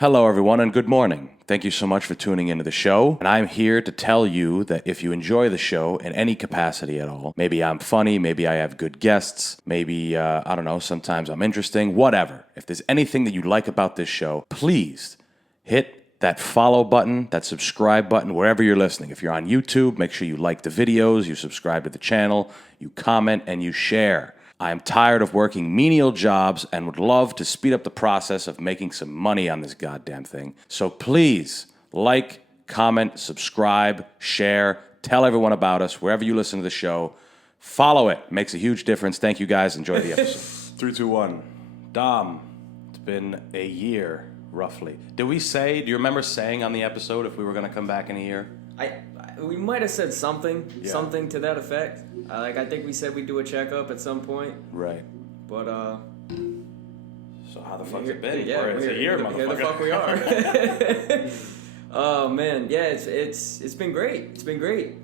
Hello, everyone, and good morning. Thank you so much for tuning into the show. And I'm here to tell you that if you enjoy the show in any capacity at all, maybe I'm funny, maybe I have good guests, maybe, I don't know, sometimes I'm interesting, whatever. If there's anything that you like about this show, please hit that follow button, that subscribe button, wherever you're listening. If you're on YouTube, make sure you like the videos, you subscribe to the channel, you comment, and you share. I am tired of working menial jobs and would love to speed up the process of making some money on this goddamn thing. So please like, comment, subscribe, share, tell everyone about us wherever you listen to the show. Follow it. Makes a huge difference. Thank you guys. Enjoy the episode. 3, 2, 1. Dom, it's been a year, roughly. Do you remember saying on the episode if we were going to come back in a year? We might have said something to that effect. I think we said we'd do a checkup at some point. Right. But So how the fuck's it been? Yeah, it's a year, motherfucker. Here the fuck we are. Oh man, yeah, it's been great. It's been great.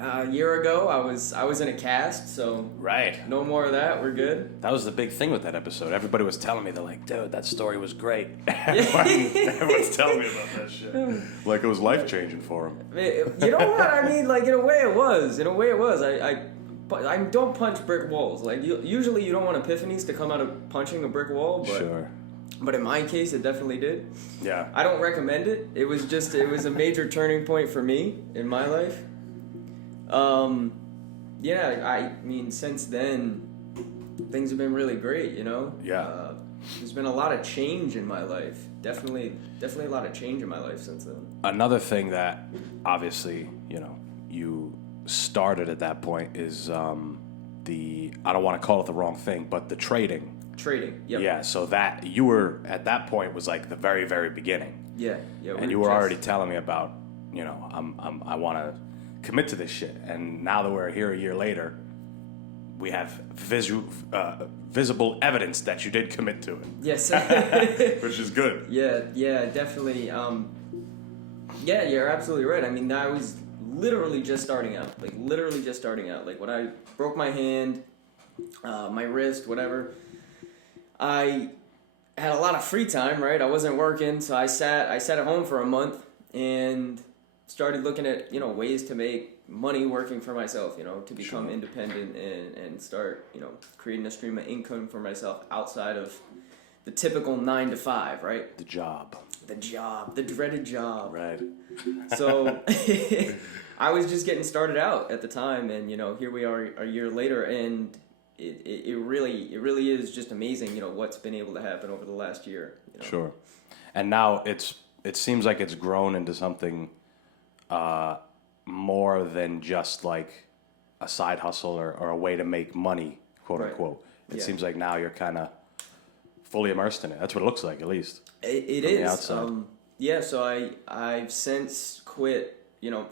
A year ago I was in a cast, so Right. no more of that. We're good. That was the big thing with that episode. Everybody was telling me, they're like, dude, that story was great. Everyone's telling me about that shit. Like it was life-changing for them. You know what I mean? Like in a way it was. I don't punch brick walls. Like usually you don't want epiphanies to come out of punching a brick wall, but Sure. But in my case, it definitely did. Yeah. I don't recommend it. It was a major turning point for me in my life. I mean, since then, things have been really great, you know? Yeah. There's been a lot of change in my life. Definitely a lot of change in my life since then. Another thing that, obviously, you started at that point is I don't want to call it the wrong thing, but the trading. Trading, yep. Yeah, so that, you were, at that point, was like the very, very beginning. Yeah. And you were already telling me about, I want to commit to this shit. And now that we're here a year later, we have visible evidence that you did commit to it. Yes. Which is good. Yeah, definitely. Yeah, you're absolutely right. I mean, I was literally just starting out. Like when I broke my hand, my wrist, whatever, I had a lot of free time, right? I wasn't working, so I sat at home for a month and started looking at, ways to make money working for myself, to become independent and start, creating a stream of income for myself outside of the typical 9 to 5, right? The job, the dreaded job. Right. So I was just getting started out at the time, and, here we are a year later, and it really is just amazing, what's been able to happen over the last year. Sure. And now it seems like it's grown into something more than just like a side hustle or a way to make money, quote unquote. It seems like now you're kind of fully immersed in it. That's what it looks like, at least. It is. So I've since quit.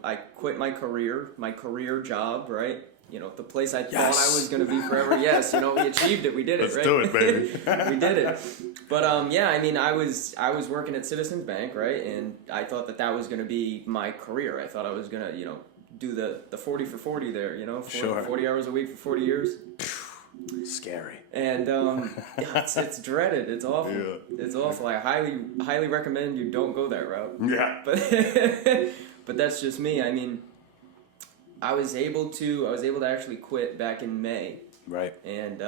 I quit my career job, right? The place I thought I was going to be forever. Yes, we achieved it. We did it, right? Let's do it, baby. We did it. But I mean, I was working at Citizens Bank, right? And I thought that was going to be my career. I thought I was going to, do the 40 for 40 there, 40 hours a week for 40 years. Scary. And it's dreaded. It's awful. Yeah. It's awful. I highly recommend you don't go that route. Yeah. But that's just me. I mean, I was able to actually quit back in May. Right. And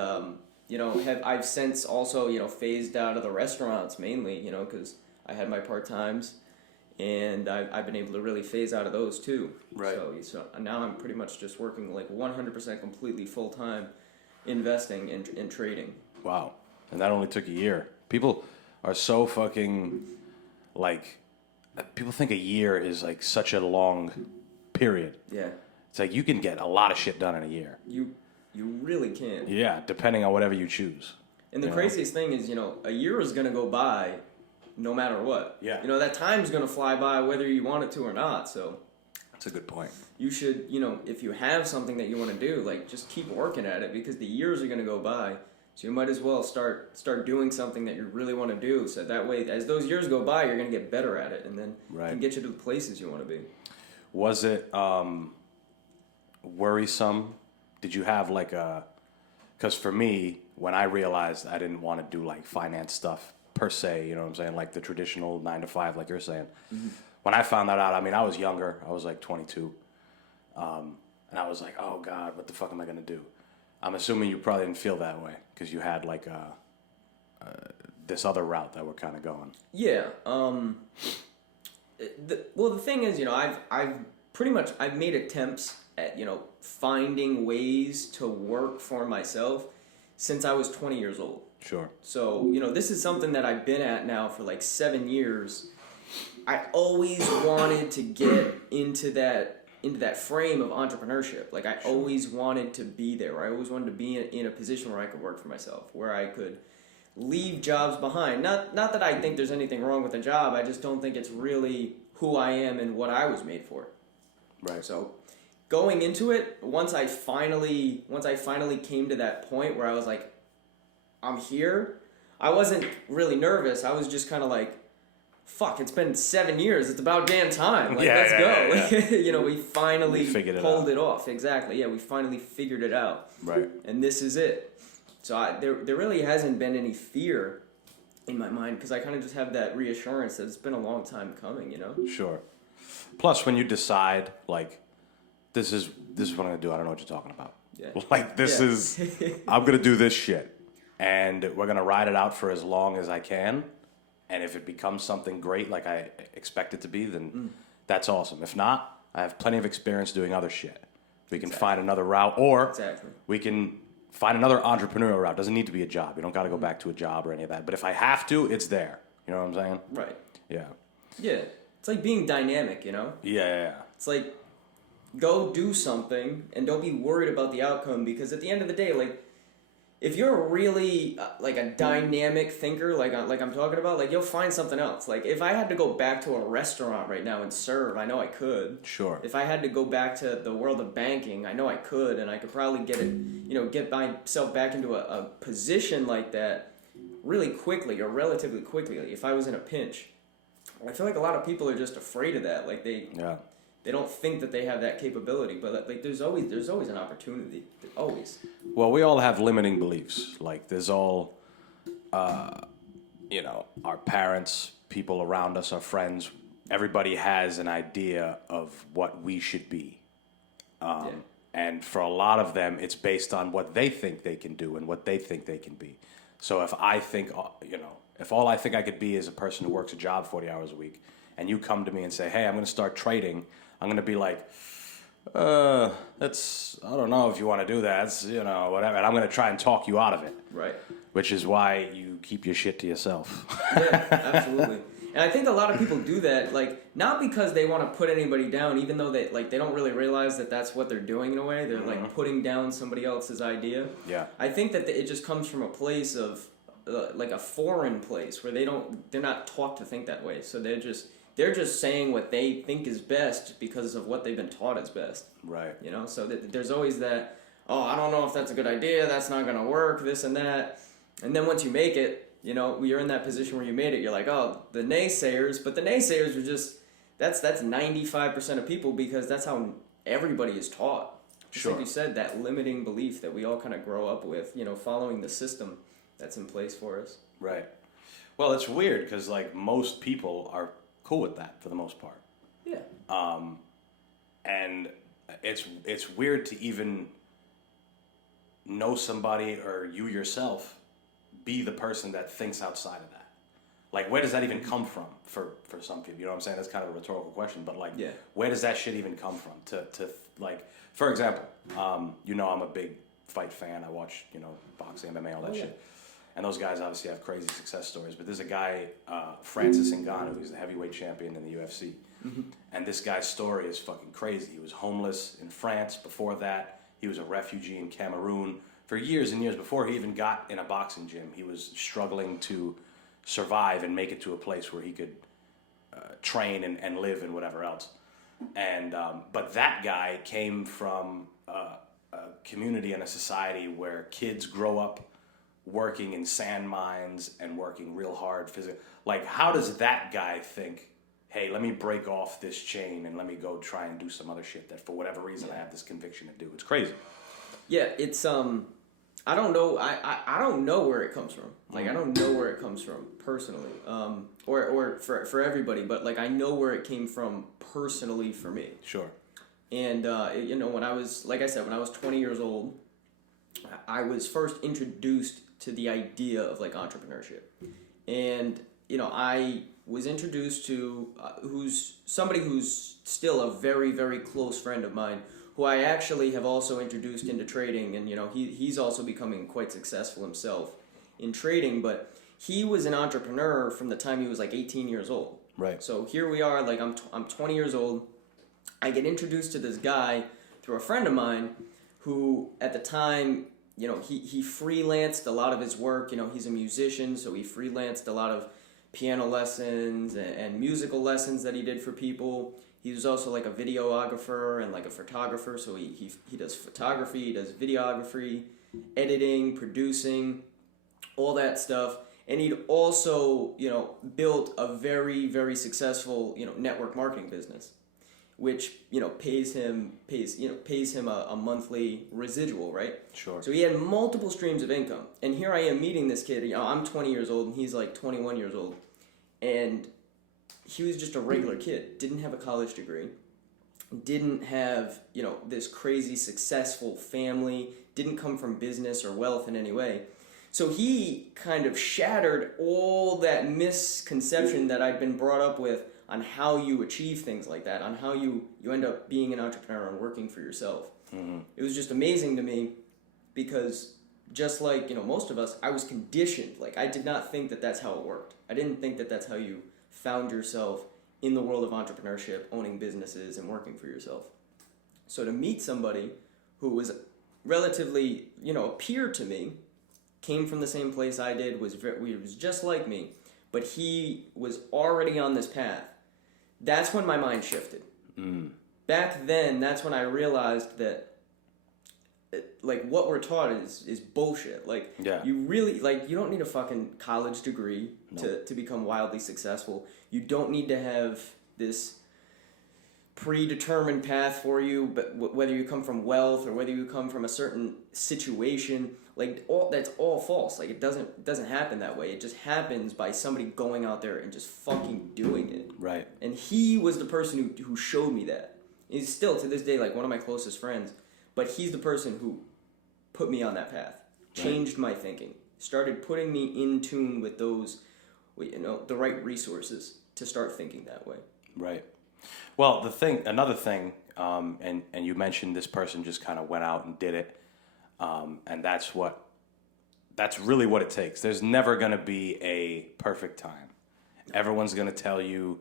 I've since also phased out of the restaurants mainly, because I had my part-times, and I've been able to really phase out of those too. Right. So now I'm pretty much just working like 100% completely full-time, investing in trading. Wow. And that only took a year. People are so fucking people think a year is like such a long period. Yeah. It's like you can get a lot of shit done in a year. You really can. Yeah, depending on whatever you choose. And the craziest thing is, a year is going to go by no matter what. Yeah. That time's going to fly by whether you want it to or not, so. That's a good point. You should, if you have something that you want to do, just keep working at it, because the years are going to go by. So you might as well start doing something that you really want to do. So that way, as those years go by, you're going to get better at it, and then it can get you to the places you want to be. Was it worrisome? Did you have like a... Because for me, when I realized I didn't want to do like finance stuff per se, you know what I'm saying? Like the traditional 9 to 5, like you're saying. When I found that out, I mean, I was younger. I was like 22. And I was like, oh, God, what the fuck am I going to do? I'm assuming you probably didn't feel that way because you had like this other route that we're kind of going. Yeah. The thing is, I've made attempts at, finding ways to work for myself since I was 20 years old. Sure. So, this is something that I've been at now for like 7 years. I always wanted to get into that frame of entrepreneurship. Like I always wanted to be there. I always wanted to be in a position where I could work for myself, where I could leave jobs behind. Not that I think there's anything wrong with a job. I just don't think it's really who I am and what I was made for. Right. So going into it, once I finally came to that point where I was like, I'm here, I wasn't really nervous. I was just kind of like, fuck, it's been 7 years. It's about damn time. Like, let's go. Yeah. We finally pulled it off. Exactly. Yeah, we finally figured it out. Right. And this is it. So there really hasn't been any fear in my mind because I kind of just have that reassurance that it's been a long time coming, Sure. Plus, when you decide, like, this is what I'm going to do, I don't know what you're talking about. Yeah. Like, this is, I'm going to do this shit. And we're going to ride it out for as long as I can. And if it becomes something great like I expect it to be, then that's awesome. If not, I have plenty of experience doing other shit. We can find another route, or we can find another entrepreneurial route. Doesn't need to be a job. You don't got to go back to a job or any of that. But if I have to, it's there. You know what I'm saying? Right. Yeah. Yeah. It's like being dynamic, Yeah. It's like, go do something and don't be worried about the outcome because at the end of the day, like, if you're really like a dynamic thinker, like I'm talking about, like you'll find something else. Like if I had to go back to a restaurant right now and serve, I know I could. Sure. If I had to go back to the world of banking, I know I could, and I could probably get myself back into a position like that really quickly or relatively quickly. Like if I was in a pinch, I feel like a lot of people are just afraid of that. Like they don't think that they have that capability, but like there's always an opportunity. Always. Well, we all have limiting beliefs. Like there's all, our parents, people around us, our friends. Everybody has an idea of what we should be. And for a lot of them, it's based on what they think they can do and what they think they can be. So if I think, if all I think I could be is a person who works a job 40 hours a week, and you come to me and say, hey, I'm going to start trading, I'm going to be like, I don't know if you want to do that, it's, whatever. And I'm going to try and talk you out of it. Right. Which is why you keep your shit to yourself. Yeah, absolutely. And I think a lot of people do that, like, not because they want to put anybody down, even though they don't really realize that that's what they're doing in a way. They're, like, putting down somebody else's idea. Yeah. I think that it just comes from a place of, like, a foreign place where they're not taught to think that way. So they're just saying what they think is best because of what they've been taught is best. Right. So there's always that, oh, I don't know if that's a good idea, that's not going to work, this and that. And then once you make it, you're in that position where you made it, you're like, oh, the naysayers, but the naysayers are just, that's 95% of people because that's how everybody is taught. Just Sure. like you said, that limiting belief that we all kind of grow up with, following the system that's in place for us. Right. Well, it's weird because, like, most people are cool with that for the most part. Yeah. And it's weird to even know somebody or you yourself be the person that thinks outside of that. Like, where does that even come from for some people? You know what I'm saying? That's kind of a rhetorical question, but like, where does that shit even come from? To like, for example, I'm a big fight fan. I watch, boxing, MMA, all that shit. And those guys obviously have crazy success stories. But there's a guy, Francis Ngannou, who's the heavyweight champion in the UFC. Mm-hmm. And this guy's story is fucking crazy. He was homeless in France. Before that, he was a refugee in Cameroon. For years and years before he even got in a boxing gym, he was struggling to survive and make it to a place where he could train and live and whatever else. And but that guy came from a community and a society where kids grow up working in sand mines and working real hard physically. Like, how does that guy think, hey, let me break off this chain and let me go try and do some other shit that for whatever reason I have this conviction to do? It's crazy. Yeah, it's I don't know. I don't know where it comes from. Like I don't know where it comes from personally, or for everybody. But like I know where it came from personally for me. Sure. And you know, when I was, like I said, when I was 20 years old, I was first introduced to the idea of like entrepreneurship, and you know, I was introduced to somebody who's still a very, very close friend of mine, who I actually have also introduced into trading, and you know, he's also becoming quite successful himself in trading, but he was an entrepreneur from the time he was like 18 years old. Right. So here we are, like I'm 20 years old. I get introduced to this guy through a friend of mine who at the time, you know, he freelanced a lot of his work. You know, he's a musician, so he freelanced a lot of piano lessons and musical lessons that he did for people. He was also like a videographer and like a photographer, so he does photography, he does videography, editing, producing, all that stuff. And he'd also, you know, built a very, very successful, you know, network marketing business, which, you know, pays him a monthly residual, right? Sure. So he had multiple streams of income. And here I am meeting this kid. You know, I'm 20 years old and he's like 21 years old. And he was just a regular kid. Didn't have a college degree. Didn't have, you know, this crazy successful family. Didn't come from business or wealth in any way. So he kind of shattered all that misconception that I'd been brought up with on how you achieve things like that, on how you end up being an entrepreneur and working for yourself. Mm-hmm. It was just amazing to me because just like, you know, most of us, I was conditioned. Like I did not think that that's how it worked. I didn't think that that's how you found yourself in the world of entrepreneurship, owning businesses and working for yourself. So to meet somebody who was relatively, you know, a peer to me, came from the same place I did, was just like me, but he was already on this path. That's when my mind shifted. Back then, that's when I realized that, like, what we're taught is bullshit. Like, you really, like, you don't need a fucking college degree to become wildly successful. You don't need to have this predetermined path for you, but whether you come from wealth or whether you come from a certain situation, like that's all false. Like it doesn't happen that way. It just happens by somebody going out there and just fucking doing it. Right. And he was the person who showed me that. He's still to this day like one of my closest friends, but he's the person who put me on that path, changed my thinking, started putting me in tune with those, you know, the right resources to start thinking that way. Right. Well, another thing, and you mentioned this person just kind of went out and did it, and that's really what it takes. There's never going to be a perfect time. Everyone's going to tell you,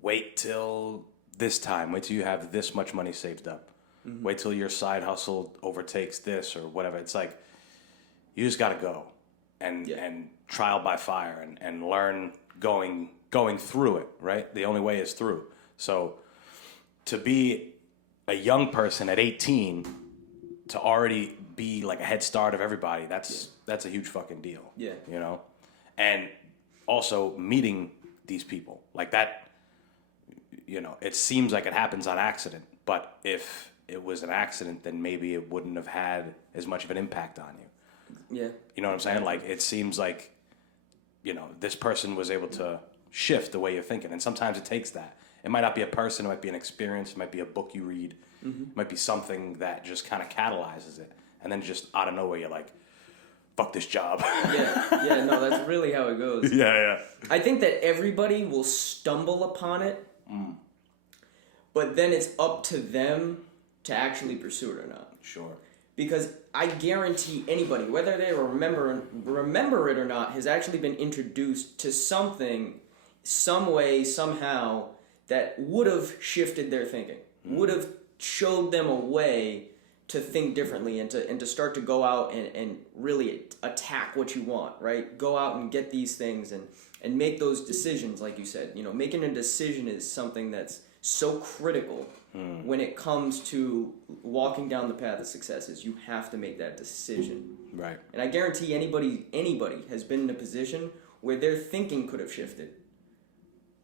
wait till this time, wait till you have this much money saved up, wait till your side hustle overtakes this or whatever. It's like, you just got to go and trial by fire and learn going through it, right? The only way is through. So to be a young person at 18 to already be like a head start of everybody, that's a huge fucking deal. Yeah. You know? And also meeting these people like that, you know, it seems like it happens on accident, but if it was an accident, then maybe it wouldn't have had as much of an impact on you. Yeah. You know what I'm saying? Like it seems like, you know, this person was able to shift the way you're thinking. And sometimes it takes that. It might not be a person, it might be an experience, it might be a book you read, it might be something that just kind of catalyzes it. And then just out of nowhere, you're like, fuck this job. No, that's really how it goes. Yeah. I think that everybody will stumble upon it, but then it's up to them to actually pursue it or not. Sure. Because I guarantee anybody, whether they remember it or not, has actually been introduced to something, some way, somehow, that would have shifted their thinking, would have showed them a way to think differently and to start to go out and really attack what you want, right? Go out and get these things and make those decisions, like you said. You know, making a decision is something that's so critical when it comes to walking down the path of success. Is you have to make that decision. Right. And I guarantee anybody has been in a position where their thinking could have shifted.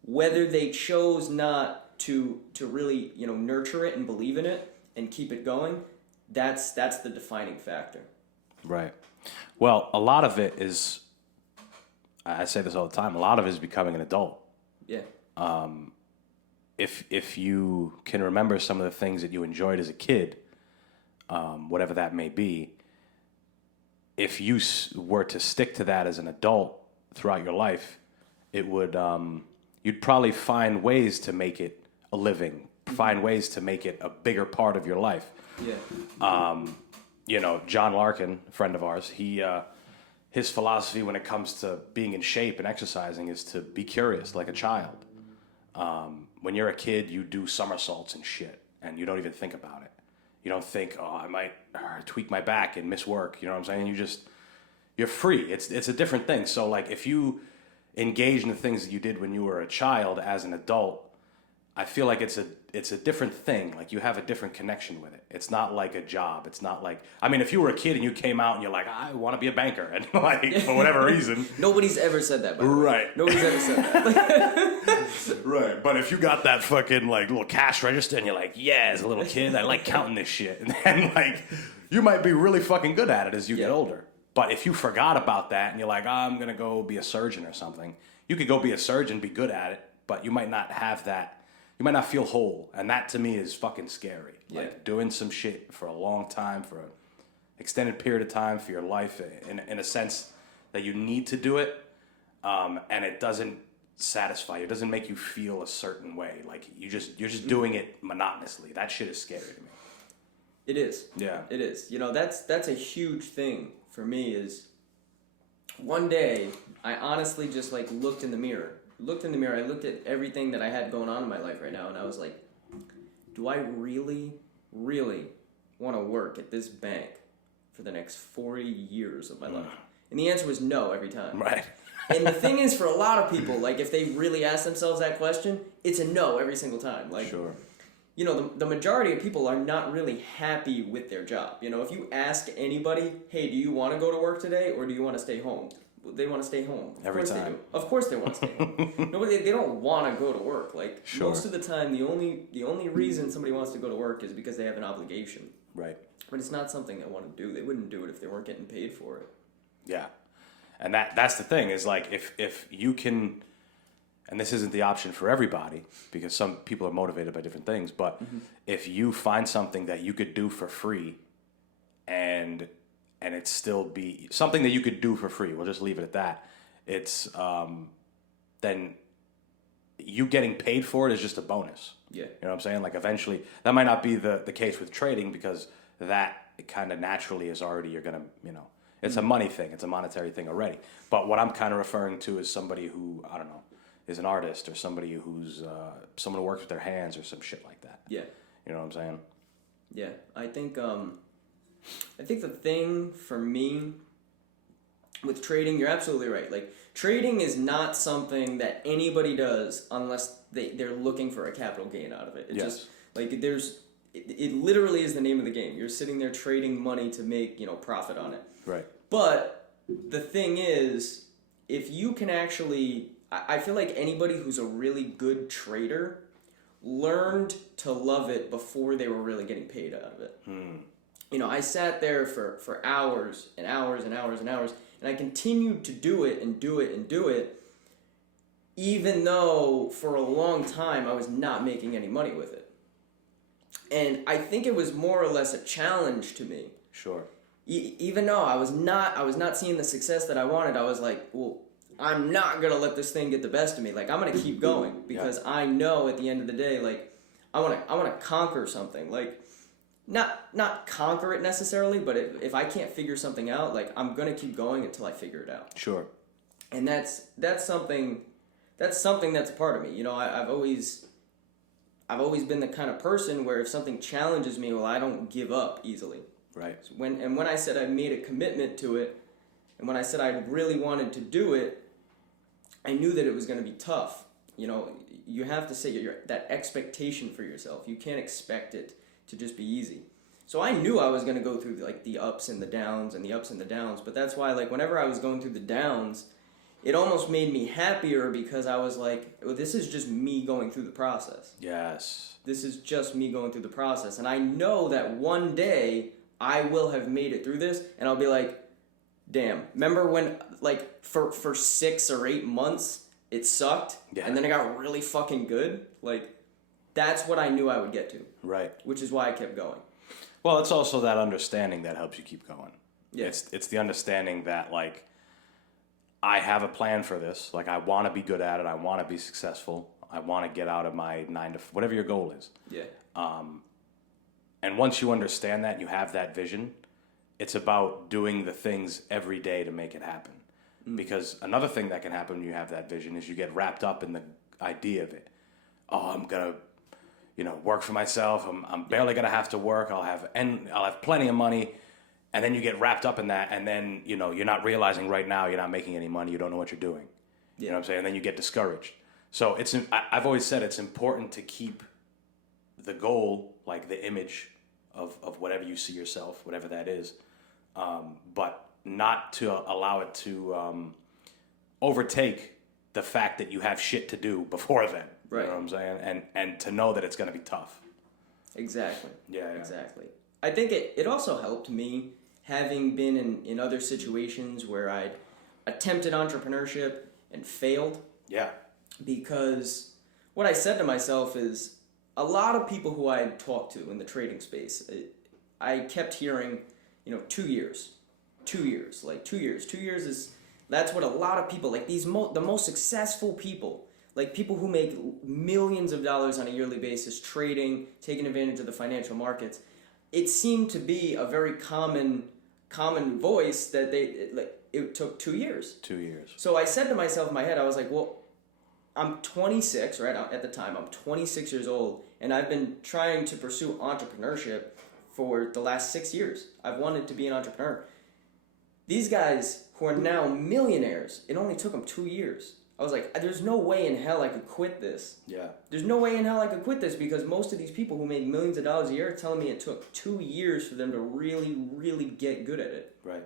Whether they chose not to really, you know, nurture it and believe in it and keep it going, that's the defining factor. Right. Well, a lot of it is, I say this all the time, a lot of it is becoming an adult. Yeah. If you can remember some of the things that you enjoyed as a kid, whatever that may be, if you were to stick to that as an adult throughout your life, it would you'd probably find ways to make it a living, find ways to make it a bigger part of your life. Yeah. You know, John Larkin, a friend of ours, his philosophy when it comes to being in shape and exercising is to be curious like a child. When you're a kid, you do somersaults and shit, and you don't even think about it. You don't think, oh, I might tweak my back and miss work. You know what I'm saying? You're free. It's a different thing. So, like, if you engage in the things that you did when you were a child as an adult, I feel like it's a different thing. Like, you have a different connection with it. It's not like a job. It's not like, I mean, if you were a kid and you came out and you're like, I want to be a banker, and like, for whatever reason. Nobody's ever said that, by the way. Right. Nobody's ever said that. Right. But if you got that fucking, like, little cash register and you're like, yeah, as a little kid, I like counting this shit. And then, like, you might be really fucking good at it as you get older. But if you forgot about that and you're like, oh, I'm going to go be a surgeon or something, you could go be a surgeon, be good at it, but you might not have that. You might not feel whole. And that, to me, is fucking scary. Yeah. Like, doing some shit for a long time, for an extended period of time for your life, in a sense that you need to do it, and it doesn't satisfy you. It doesn't make you feel a certain way. Like, you're just doing it monotonously. That shit is scary to me. It is. Yeah. It is. You know, that's a huge thing for me is one day I honestly just like looked in the mirror. I looked at everything that I had going on in my life right now, and I was like, do I really, really want to work at this bank for the next 40 years of my life? And the answer was no every time. Right. And the thing is, for a lot of people, like, if they really ask themselves that question, it's a no every single time. Like, Sure. You know, the majority of people are not really happy with their job. You know, if you ask anybody, hey, do you want to go to work today or do you want to stay home? Well, they want to stay home. Every time. They do. Of course they want to stay home. They don't want to go to work. Like, Sure. Most of the time, the only reason somebody wants to go to work is because they have an obligation. Right. But it's not something they want to do. They wouldn't do it if they weren't getting paid for it. Yeah. And that's the thing is, like, if you can, and this isn't the option for everybody because some people are motivated by different things, but if you find something that you could do for free and it still be something that you could do for free, we'll just leave it at that, it's then you getting paid for it is just a bonus. Yeah. You know what I'm saying? Like, eventually, that might not be the case with trading because that kind of naturally is already, you're going to, you know, it's a money thing. It's a monetary thing already. But what I'm kind of referring to is somebody who, I don't know, is an artist or somebody who's someone who works with their hands or some shit like that. Yeah. You know what I'm saying? Yeah. I think the thing for me with trading, you're absolutely right. Like, trading is not something that anybody does unless they're looking for a capital gain out of it. It just, like, it literally is the name of the game. You're sitting there trading money to make, you know, profit on it. Right. But the thing is, if you can actually, I feel like anybody who's a really good trader learned to love it before they were really getting paid out of it. You know, I sat there for hours and hours and hours and hours, and I continued to do it and do it and do it, even though for a long time I was not making any money with it. And I think it was more or less a challenge to me. Sure. Even though I was not seeing the success that I wanted, I was like, well, I'm not gonna let this thing get the best of me. Like, I'm gonna keep going because I know at the end of the day, like, I wanna conquer something. Like, not conquer it necessarily, but if I can't figure something out, like, I'm gonna keep going until I figure it out. Sure. And that's something that's a part of me. You know, I've always been the kind of person where if something challenges me, well, I don't give up easily. Right. When I said I made a commitment to it, and when I said I really wanted to do it, I knew that it was going to be tough. You know, you have to set that expectation for yourself. You can't expect it to just be easy. So I knew I was going to go through, like, the ups and the downs and the ups and the downs. But that's why, like, whenever I was going through the downs, it almost made me happier because I was like, oh, this is just me going through the process. Yes. This is just me going through the process. And I know that one day I will have made it through this, and I'll be like, damn. Remember when, like, for 6 or 8 months, it sucked, and then it got really fucking good? Like, that's what I knew I would get to. Right. Which is why I kept going. Well, it's also that understanding that helps you keep going. Yeah. It's the understanding that, like, I have a plan for this. Like, I want to be good at it. I want to be successful. I want to get out of my 9 to whatever your goal is. Yeah. And once you understand that, and you have that vision, it's about doing the things every day to make it happen. Because another thing that can happen when you have that vision is you get wrapped up in the idea of it. Oh, I'm gonna, work for myself. I'm barely gonna have to work. I'll have plenty of money. And then you get wrapped up in that, and then, you're not realizing right now you're not making any money, you don't know what you're doing. Yeah. You know what I'm saying? And then you get discouraged. So I've always said it's important to keep the goal, like the image of whatever you see yourself, whatever that is, but not to allow it to overtake the fact that you have shit to do before then. Right. You know what I'm saying? And to know that it's going to be tough. Exactly. Yeah. Exactly. I think it also helped me having been in other situations where I'd attempted entrepreneurship and failed. Yeah. Because what I said to myself is a lot of people who I had talked to in the trading space, I kept hearing, 2 years. 2 years. Like 2 years. 2 years that's what a lot of people, like the most successful people, like people who make millions of dollars on a yearly basis trading, taking advantage of the financial markets, it seemed to be a very common voice that it took 2 years. 2 years. So I said to myself in my head, I was like, well, I'm 26, right? At the time, I'm 26 years old, and I've been trying to pursue entrepreneurship for the last 6 years. I've wanted to be an entrepreneur. These guys who are now millionaires, it only took them 2 years. I was like, there's no way in hell I could quit this. Yeah. There's no way in hell I could quit this because most of these people who make millions of dollars a year are telling me it took 2 years for them to really, really get good at it. Right.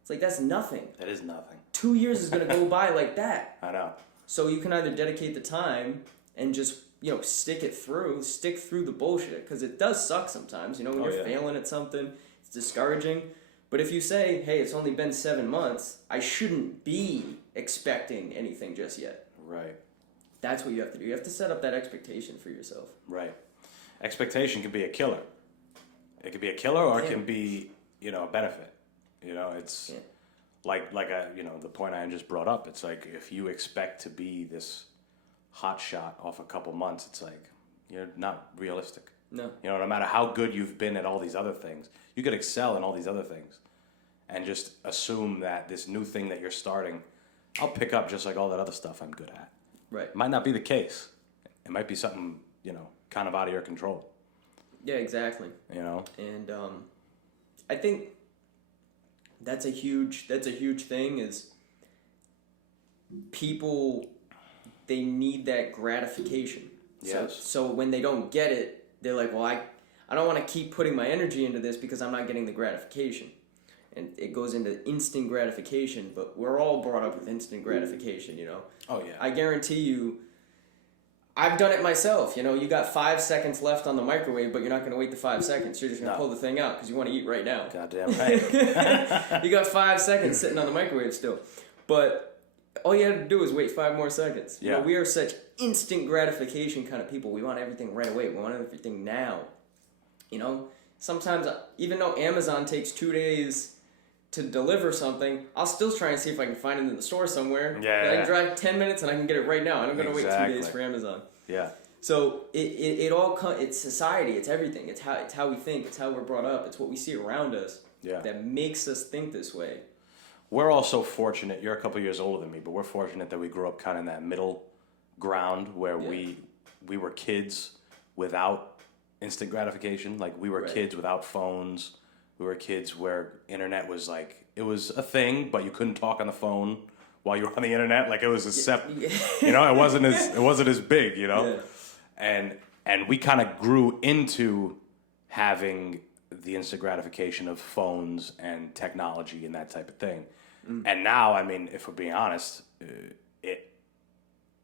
It's like, that's nothing. That is nothing. 2 years is going to go by like that. I know. So you can either dedicate the time and just, stick through the bullshit, because it does suck sometimes, when you're failing at something, it's discouraging. But if you say, hey, it's only been 7 months, I shouldn't be expecting anything just yet. Right. That's what you have to do. You have to set up that expectation for yourself. Right. Expectation can be a killer. It can be a killer, or it can be, a benefit. It's like the point I just brought up. It's like if you expect to be this hot shot off a couple months, it's like you're not realistic. No. No matter how good you've been at all these other things, you could excel in all these other things, and just assume that this new thing that you're starting, I'll pick up just like all that other stuff I'm good at. Right. It might not be the case. It might be something, kind of out of your control. Yeah, exactly. And I think that's a huge thing is people, they need that gratification. Yes. So when they don't get it, they're like, well, I don't want to keep putting my energy into this because I'm not getting the gratification. And it goes into instant gratification, but we're all brought up with instant gratification, Oh, yeah. I guarantee you, I've done it myself. You got 5 seconds left on the microwave, but you're not going to wait the 5 seconds. You're just going to pull the thing out because you want to eat right now. Goddamn right. You got 5 seconds sitting on the microwave still. But all you had to do is wait 5 more seconds. Yeah. We are such instant gratification kind of people. We want everything right away. We want everything now. Sometimes, even though Amazon takes 2 days to deliver something, I'll still try and see if I can find it in the store somewhere. Yeah. I can drive 10 minutes and I can get it right now. I'm going to wait 2 days for Amazon. Yeah. So it all it's society. It's everything. It's how we think. It's how we're brought up. It's what we see around us. Yeah. That makes us think this way. We're also fortunate. You're a couple years older than me, but we're fortunate that we grew up kind of in that middle ground where we were kids without instant gratification. Like we were kids without phones. We were kids where internet was like, it was a thing, but you couldn't talk on the phone while you were on the internet. Like it was it wasn't as big, Yeah. And we kind of grew into having the instant gratification of phones and technology and that type of thing. And now, I mean, if we're being honest,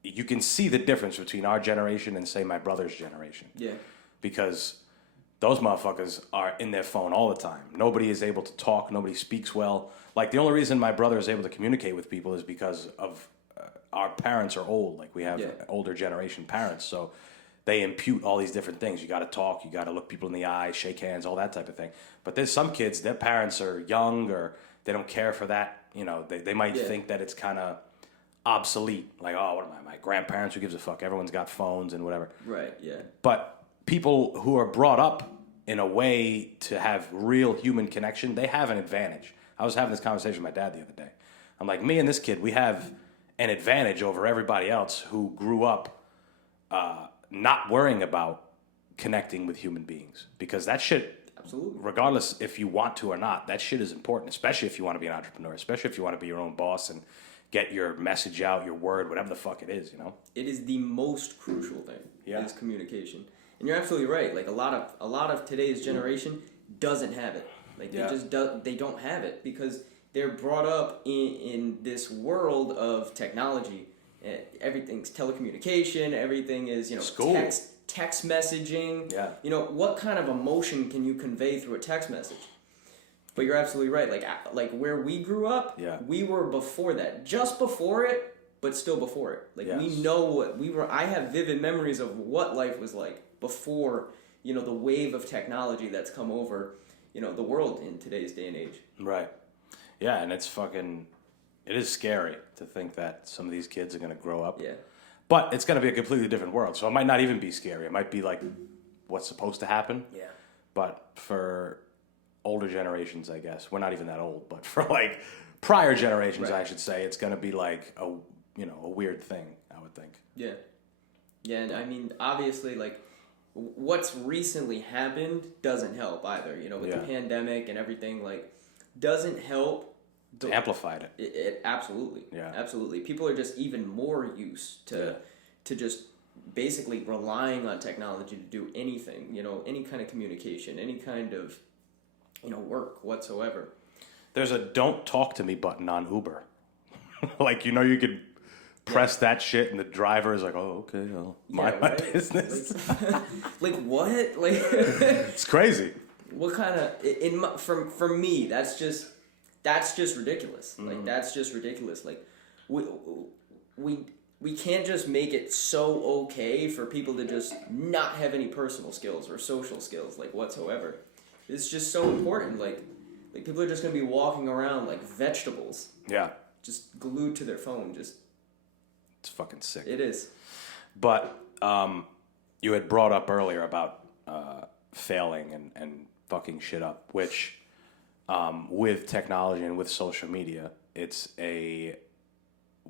you can see the difference between our generation and say my brother's generation. Yeah. Because those motherfuckers are in their phone all the time. Nobody is able to talk. Nobody speaks well. Like, the only reason my brother is able to communicate with people is because of our parents are old. Like, we have older generation parents, so they impute all these different things. You got to talk. You got to look people in the eye, shake hands, all that type of thing. But there's some kids, their parents are young or they don't care for that. You know, they might think that it's kind of obsolete. Like, oh, what am I, my grandparents? Who gives a fuck? Everyone's got phones and whatever. Right, yeah. But people who are brought up in a way to have real human connection, they have an advantage. I was having this conversation with my dad the other day. I'm like, me and this kid, we have an advantage over everybody else who grew up not worrying about connecting with human beings. Because that shit, absolutely, regardless if you want to or not, that shit is important, especially if you want to be an entrepreneur, especially if you want to be your own boss and get your message out, your word, whatever the fuck it is, you know? It is the most crucial thing, is communication. And you're absolutely right. Like, a lot of today's generation doesn't have it. Like, they don't have it because they're brought up in this world of technology. Everything's telecommunication. Everything is, school. Text messaging. Yeah. You know, what kind of emotion can you convey through a text message? But you're absolutely right. Like where we grew up, we were before that, just before it, but still before it. Like, we know what we were. I have vivid memories of what life was like before, you know, the wave of technology that's come over, you know, the world in today's day and age. Right. Yeah, and it is scary to think that some of these kids are going to grow up. Yeah. But it's going to be a completely different world, so it might not even be scary. It might be like what's supposed to happen. Yeah. But for older generations, I guess, we're not even that old, but for like prior generations, I should say, it's going to be like a weird thing, I would think. Yeah. Yeah, and I mean, obviously, like, what's recently happened doesn't help either, you know, with the pandemic and everything, like, doesn't help. Amplified it. It absolutely. Yeah. Absolutely. People are just even more used to just basically relying on technology to do anything, you know, any kind of communication, any kind of, you know, work whatsoever. There's a don't talk to me button on Uber. Like, you know, you could press that shit and the driver is like, oh, okay, I'll mind my business. Like what? Like it's crazy. What kind of for me, that's just ridiculous. Mm-hmm. Like, that's just ridiculous. Like, we can't just make it so okay for people to just not have any personal skills or social skills, like, whatsoever. It's just so important. Like people are just gonna be walking around like vegetables. Yeah. Just glued to their phone. It's fucking sick. It is. But you had brought up earlier about failing and fucking shit up, which with technology and with social media,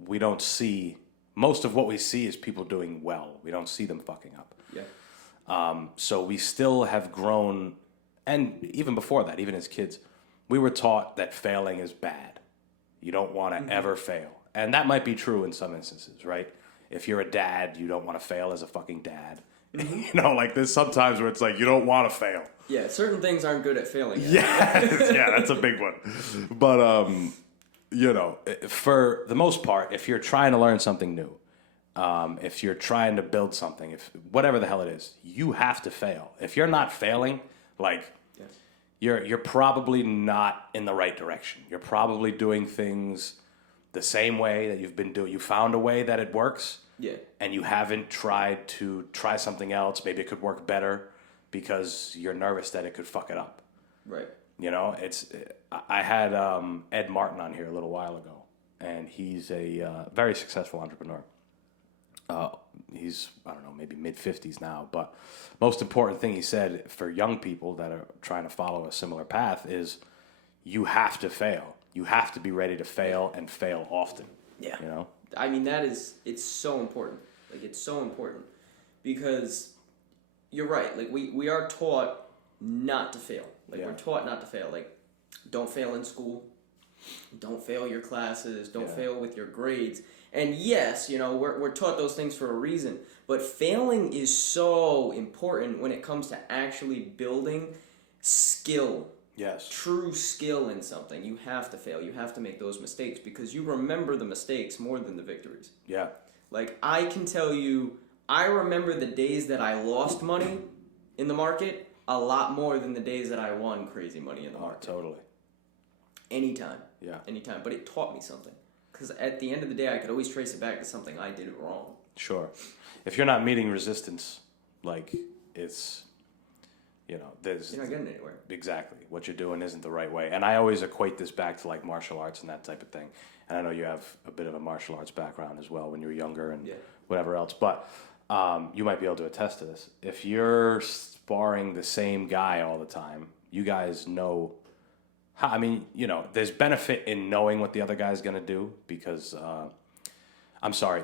we don't see, most of what we see is people doing well. We don't see them fucking up. Yeah. So we still have grown, and even before that, even as kids, we were taught that failing is bad. You don't want to ever fail. And that might be true in some instances, right? If you're a dad, you don't want to fail as a fucking dad. Mm-hmm. You know, like, there's sometimes where it's like, you don't want to fail. Yeah, certain things aren't good at failing. Yeah, that's a big one. But, you know, for the most part, if you're trying to learn something new, if you're trying to build something, if whatever the hell it is, you have to fail. If you're not failing, like, you're probably not in the right direction. You're probably doing things the same way that you've been doing. You found a way that it works. Yeah. And you haven't tried to try something else. Maybe it could work better because you're nervous that it could fuck it up. Right. You know, I had Ed Martin on here a little while ago, and he's a very successful entrepreneur. He's, I don't know, maybe mid-50s now, but most important thing he said for young people that are trying to follow a similar path is you have to fail. You have to be ready to fail and fail often. Yeah. You know? I mean, it's so important. Like, it's so important because you're right. Like, we are taught not to fail. Like, we're taught not to fail. Like, don't fail in school. Don't fail your classes. Don't fail with your grades. And yes, you know, we're taught those things for a reason. But failing is so important when it comes to actually building skill. Yes. True skill in something. You have to fail. You have to make those mistakes because you remember the mistakes more than the victories. Yeah. Like, I can tell you, I remember the days that I lost money in the market a lot more than the days that I won crazy money in the market. Totally. Anytime. Yeah. Anytime. But it taught me something. Because at the end of the day, I could always trace it back to something I did wrong. Sure. If you're not meeting resistance, like, it's, you know, there's... You're not getting anywhere. Exactly. What you're doing isn't the right way. And I always equate this back to, like, martial arts and that type of thing. And I know you have a bit of a martial arts background as well when you were younger and whatever else. But you might be able to attest to this. If you're sparring the same guy all the time, you guys know... I mean, you know, there's benefit in knowing what the other guy's going to do because...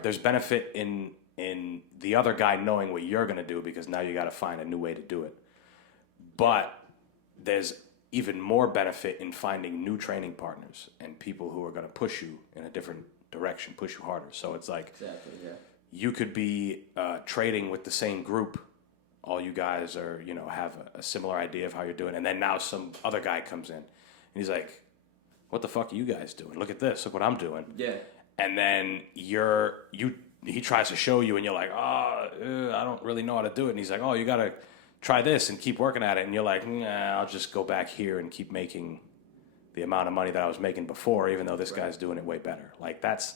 there's benefit in the other guy knowing what you're going to do because now you got to find a new way to do it. But there's even more benefit in finding new training partners and people who are going to push you in a different direction, push you harder. So it's like you could be trading with the same group. All you guys are, you know, have a similar idea of how you're doing. And then now some other guy comes in and he's like, what the fuck are you guys doing? Look at this. Look what I'm doing. Yeah. And then he tries to show you and you're like, I don't really know how to do it. And he's like, you got to try this and keep working at it. And you're like, I'll just go back here and keep making the amount of money that I was making before, even though this guy's doing it way better. Like that's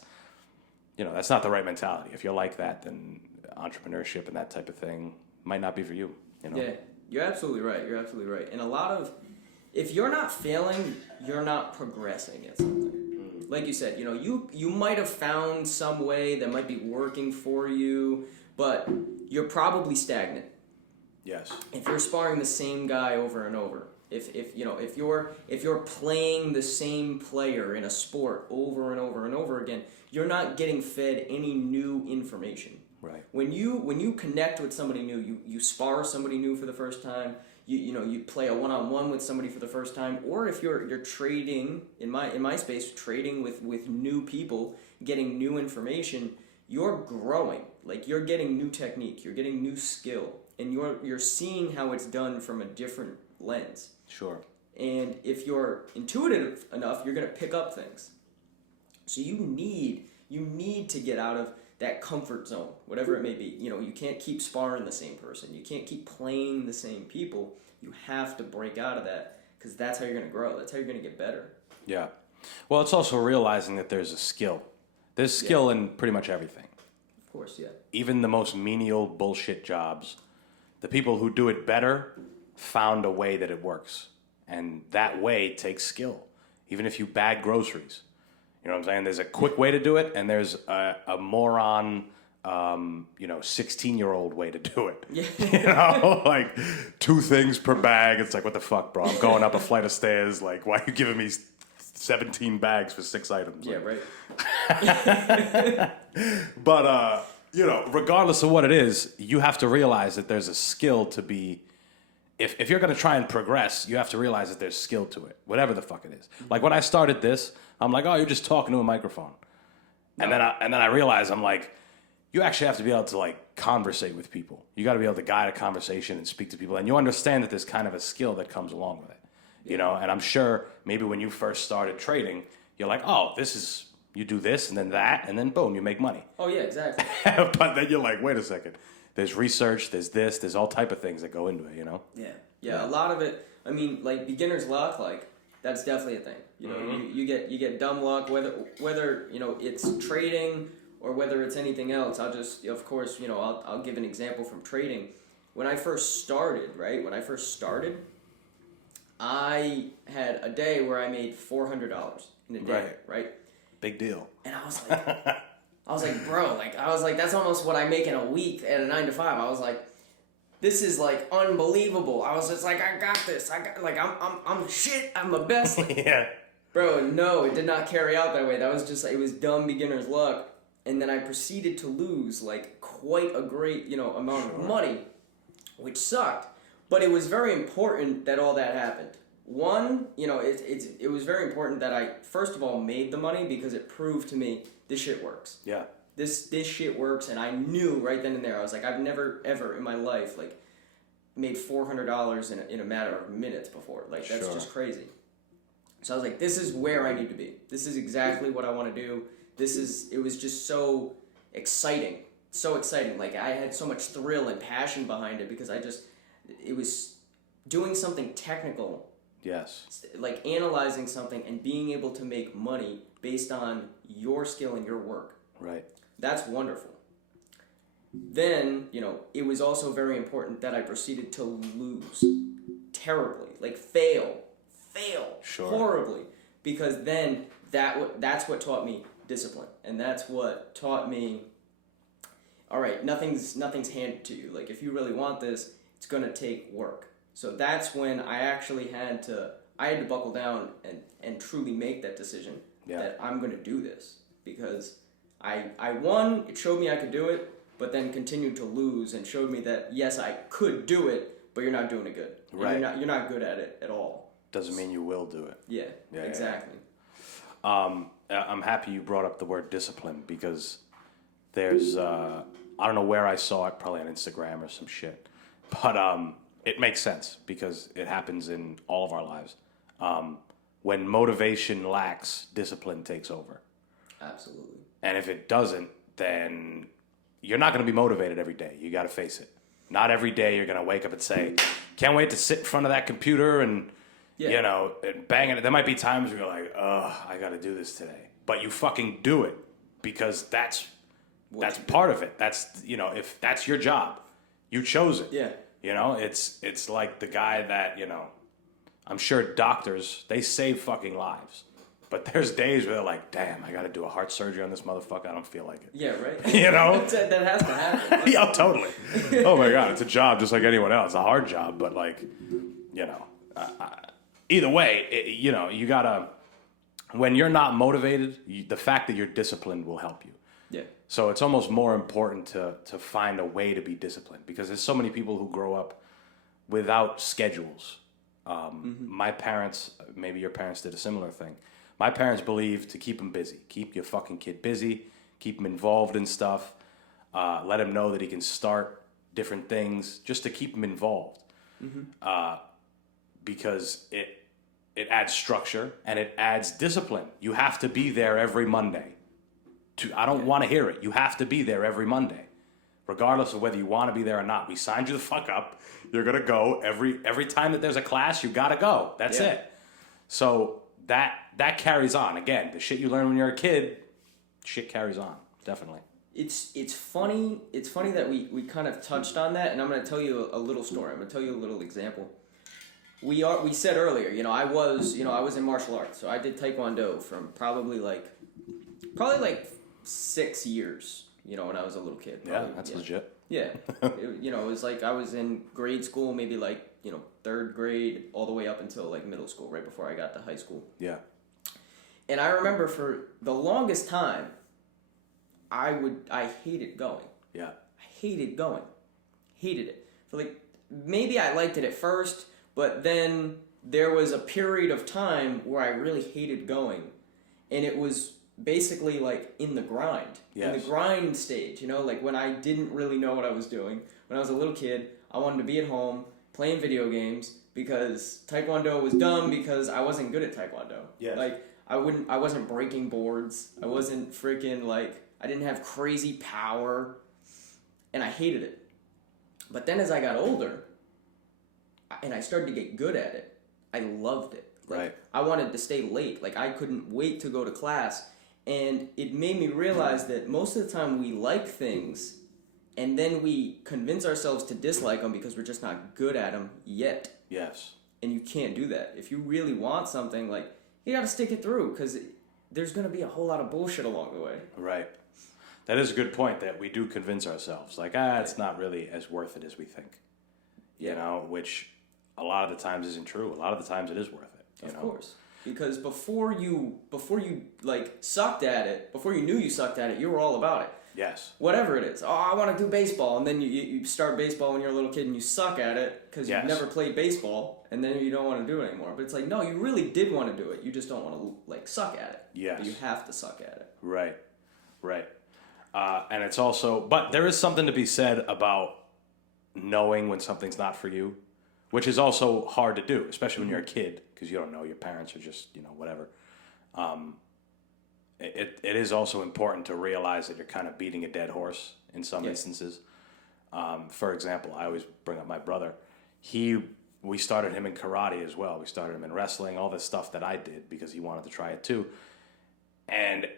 not the right mentality. If you're like that, then entrepreneurship and that type of thing might not be for you. You know? Yeah, you're absolutely right. You're absolutely right. And if you're not failing, you're not progressing at something. Like you said, you know, you might have found some way that might be working for you, but you're probably stagnant. Yes. If you're sparring the same guy over and over, if you're playing the same player in a sport over and over and over again, you're not getting fed any new information. Right. When you connect with somebody new, you spar somebody new for the first time. You play a one-on-one with somebody for the first time, or if you're trading in my space, trading with new people, getting new information, you're growing. Like you're getting new technique, you're getting new skill, and you're seeing how it's done from a different lens. Sure. And if you're intuitive enough, you're gonna pick up things. So you need to get out of that comfort zone, whatever it may be. You know, you can't keep sparring the same person. You can't keep playing the same people. You have to break out of that because that's how you're going to grow. That's how you're going to get better. Yeah. Well, it's also realizing that there's a skill. There's skill in pretty much everything. Of course, yeah. Even the most menial bullshit jobs, the people who do it better found a way that it works. And that way takes skill. Even if you bag groceries. You know what I'm saying? There's a quick way to do it, and there's a moron, 16-year-old way to do it. Yeah. You know, like 2 things per bag. It's like, what the fuck, bro? I'm going up a flight of stairs. Like, why are you giving me 17 bags for 6 items? Yeah, like, right. But, regardless of what it is, you have to realize that there's a skill to be... If you're going to try and progress, you have to realize that there's skill to it, whatever the fuck it is. Like, when I started this... I'm like, you're just talking to a microphone. No. And then I realize I'm like, you actually have to be able to like conversate with people. You got to be able to guide a conversation and speak to people. And you understand that there's kind of a skill that comes along with it, you know? And I'm sure maybe when you first started trading, you're like, you do this and then that, and then boom, you make money. Oh yeah, exactly. But then you're like, wait a second. There's research, there's all type of things that go into it, you know? Yeah, a lot of it, I mean, like beginner's luck, like that's definitely a thing. You know, you get dumb luck, whether it's trading or whether it's anything else. I'll just, of course, I'll give an example from trading. When I first started, I had a day where I made $400 in a day, right? Big deal. And I was like, bro, that's almost what I make in a week at a 9 to 5. I was like, this is like unbelievable. I was just like, I got this. I'm shit. I'm the best. Yeah. Bro, no, it did not carry out that way. That was just, it was dumb beginner's luck. And then I proceeded to lose like quite a great, amount of money, which sucked. But it was very important that all that happened. One, it was very important that I, first of all, made the money because it proved to me this shit works. Yeah. This shit works, and I knew right then and there. I was like, I've never, ever in my life, like, made $400 in a matter of minutes before. Like, that's just crazy. So I was like, this is where I need to be. This is exactly what I want to do. It was just so exciting. So exciting. Like, I had so much thrill and passion behind it because it was doing something technical, Yes. like analyzing something and being able to make money based on your skill and your work. Right. That's wonderful. Then, it was also very important that I proceeded to lose terribly, like fail Sure. horribly, because then that's what taught me discipline, and that's what taught me, all right, nothing's handed to you. Like, if you really want this, it's gonna take work. So that's when I actually had to buckle down and truly make that decision that I'm gonna do this, because I won. It showed me I could do it, but then continued to lose and showed me that yes, I could do it, but you're not doing it good. Right. You're not good at it at all. Doesn't mean you will do it. Yeah. Exactly. I'm happy you brought up the word discipline, because there's I don't know where I saw it, probably on Instagram or some shit, but it makes sense because it happens in all of our lives. When motivation lacks, discipline takes over. Absolutely. And if it doesn't, then you're not going to be motivated every day. You got to face it. Not every day you're going to wake up and say, can't wait to sit in front of that computer and, and bang it. There might be times where you're like, I got to do this today. But you fucking do it, because that's part of it. That's, if that's your job, you chose it. Yeah. It's like the guy that, I'm sure doctors, they save fucking lives. But there's days where they're like, damn, I got to do a heart surgery on this motherfucker. I don't feel like it. Yeah, right? That has to happen. Yeah, totally. Oh, my God. It's a job just like anyone else. It's a hard job. But, either way, you got to, when you're not motivated, the fact that you're disciplined will help you. Yeah. So it's almost more important to find a way to be disciplined, because there's so many people who grow up without schedules. My parents, maybe your parents did a similar thing. My parents believed to keep them busy. Keep your fucking kid busy. Keep him involved in stuff. Let him know that he can start different things, just to keep him involved. Because it adds structure and it adds discipline. You have to be there every Monday. I don't want to hear it. You have to be there every Monday, regardless of whether you want to be there or not. We signed you the fuck up. You're gonna go every time that there's a class. You gotta go. That's it. So that carries on. Again, the shit you learn when you're a kid, shit carries on. Definitely. It's funny. It's funny that we kind of touched on that, and I'm gonna tell you a little story. I'm gonna tell you a little example. We said earlier, I was in martial arts, so I did Taekwondo from probably like 6 years, when I was a little kid. Probably, that's legit. Yeah. It was like I was in grade school, maybe like, third grade, all the way up until like middle school, right before I got to high school. Yeah. And I remember for the longest time, I hated going. Yeah. I hated going. Hated it. For like, maybe I liked it at first, but then there was a period of time where I really hated going. And it was basically like in the grind. Yes. In the grind stage, like when I didn't really know what I was doing. When I was a little kid, I wanted to be at home playing video games because Taekwondo was dumb because I wasn't good at Taekwondo. Yes. Like I wasn't breaking boards. I wasn't freaking I didn't have crazy power, and I hated it. But then as I got older and I started to get good at it, I loved it. Right. I wanted to stay late. Like I couldn't wait to go to class. And it made me realize that most of the time we like things and then we convince ourselves to dislike them because we're just not good at them yet. Yes. And you can't do that. If you really want something, you got to stick it through, because there's going to be a whole lot of bullshit along the way. Right. That is a good point, that we do convince ourselves. It's not really as worth it as we think. Which a lot of the times isn't true. A lot of the times it is worth it. Of course. Because before you sucked at it, before you knew you sucked at it, you were all about it. Yes. Whatever it is. Oh, I want to do baseball. And then you start baseball when you're a little kid and you suck at it because you've never played baseball, and then you don't want to do it anymore. But it's like, no, you really did want to do it. You just don't want to suck at it. Yes. But you have to suck at it. Right. Right. And it's also, but there is something to be said about knowing when something's not for you, which is also hard to do, especially when you're a kid, because you don't know. Your parents are just, whatever. It is also important to realize that you're kind of beating a dead horse in some instances. For example, I always bring up my brother. He we started him in karate as well. We started him in wrestling, all this stuff that I did because he wanted to try it too. And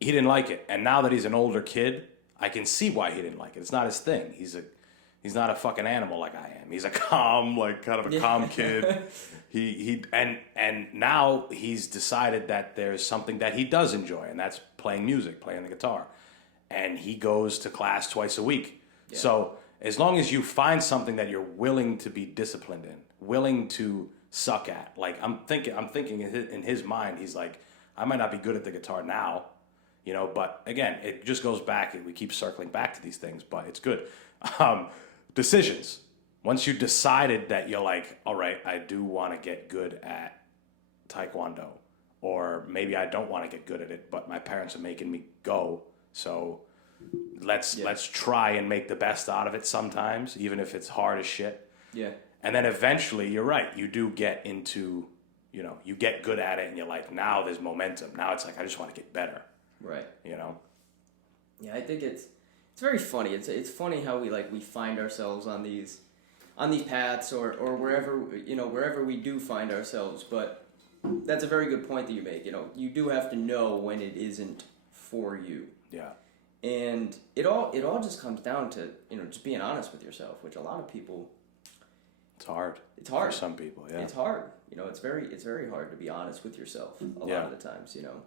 he didn't like it. And now that he's an older kid, I can see why he didn't like it. It's not his thing. He's not a fucking animal like I am. He's a calm, like kind of a calm kid. And now he's decided that there's something that he does enjoy, and that's playing music, playing the guitar. And he goes to class twice a week. Yeah. So as long as you find something that you're willing to be disciplined in, willing to suck at, like I'm thinking in his mind, he's like, I might not be good at the guitar now, you know, but again, it just goes back. We keep circling back to these things, but it's good. Decisions. Once you decided that you're like, all right, I do want to get good at Taekwondo, or maybe I don't want to get good at it, but my parents are making me go. So let's try and make the best out of it sometimes, even if it's hard as shit. Yeah. And then eventually, you're right, you do get into, you know, you get good at it, and you're like, now there's momentum. Now it's like, I just want to get better. Right. You know? Yeah, I think it's very funny. It's funny how we find ourselves on these paths or wherever we do find ourselves. But that's a very good point that you make. You know, you do have to know when it isn't for you. Yeah. And it all just comes down to, you know, just being honest with yourself, which a lot of people. It's hard. It's hard for some people. Yeah. It's hard. You know, it's very hard to be honest with yourself a lot of the times. You know.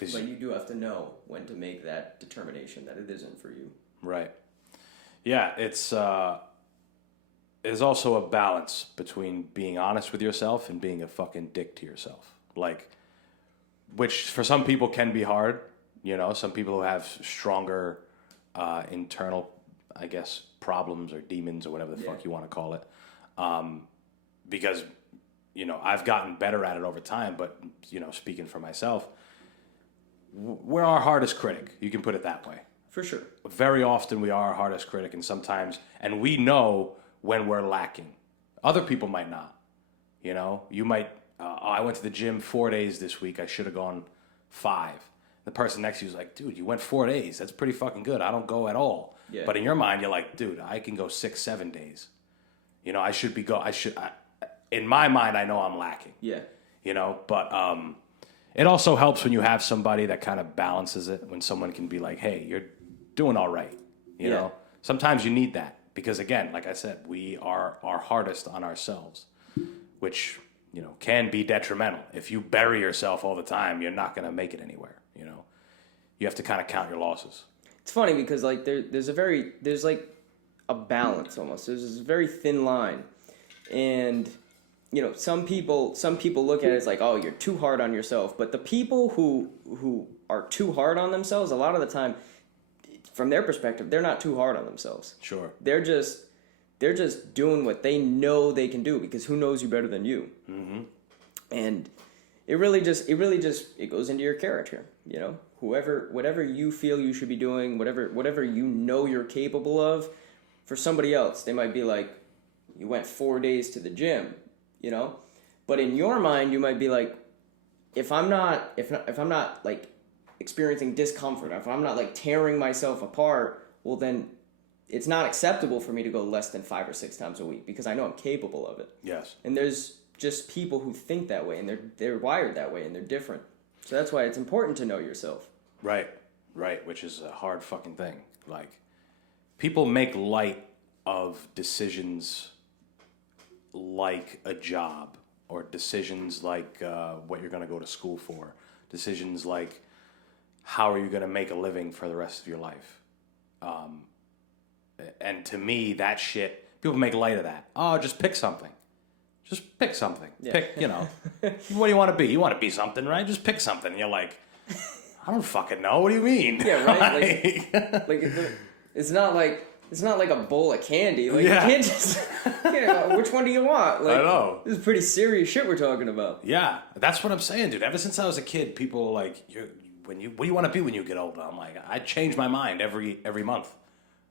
But you do have to know when to make that determination that it isn't for you. Right. Yeah, it's there's also a balance between being honest with yourself and being a fucking dick to yourself. Like, which for some people can be hard. You know, some people who have stronger internal, I guess, problems or demons or whatever the fuck you want to call it. Because, you know, I've gotten better at it over time, but, you know, speaking for myself, we're our hardest critic. You can put it that way. For sure. Very often we are our hardest critic, and we know when we're lacking. Other people might not. You know, you might, I went to the gym 4 days this week. I should have gone 5. The person next to you is like, dude, you went 4 days. That's pretty fucking good. I don't go at all. Yeah. But in your mind, you're like, dude, I can go 6, 7 days. You know, in my mind, I know I'm lacking. Yeah. You know, but, it also helps when you have somebody that kind of balances it, when someone can be like, hey, you're doing all right. You know, sometimes you need that because, again, like I said, we are our hardest on ourselves, which, you know, can be detrimental. If you bury yourself all the time, you're not going to make it anywhere. You know, you have to kind of count your losses. It's funny because like there's like a balance almost. There's this very thin line, and you know, some people look at it as like, oh, you're too hard on yourself. But the people who are too hard on themselves, a lot of the time, from their perspective, they're not too hard on themselves. Sure. They're just doing what they know they can do, because who knows you better than you? Mm-hmm. And it really just it goes into your character, you know? Whatever you feel you should be doing, whatever you know you're capable of, for somebody else, they might be like, you went 4 days to the gym. You know, but in your mind, you might be like, if I'm not like experiencing discomfort, if I'm not like tearing myself apart, well then it's not acceptable for me to go less than 5 or 6 times a week because I know I'm capable of it. Yes. And there's just people who think that way, and they're wired that way, and they're different. So that's why it's important to know yourself. Right, which is a hard fucking thing. Like, people make light of decisions like a job, or decisions like what you're going to go to school for, decisions like how are you going to make a living for the rest of your life. And to me, that shit, people make light of that. Oh, just pick something. Just pick something. Yeah. Pick, you know, what do you want to be? You want to be something, right? Just pick something. And you're like, I don't fucking know. What do you mean? Yeah, right? Like it's not like a bowl of candy. Like, you can't just, which one do you want? Like, I know. This is pretty serious shit we're talking about. Yeah, that's what I'm saying, dude. Ever since I was a kid, people are like, what do you want to be when you get older? I'm like, I change my mind every month.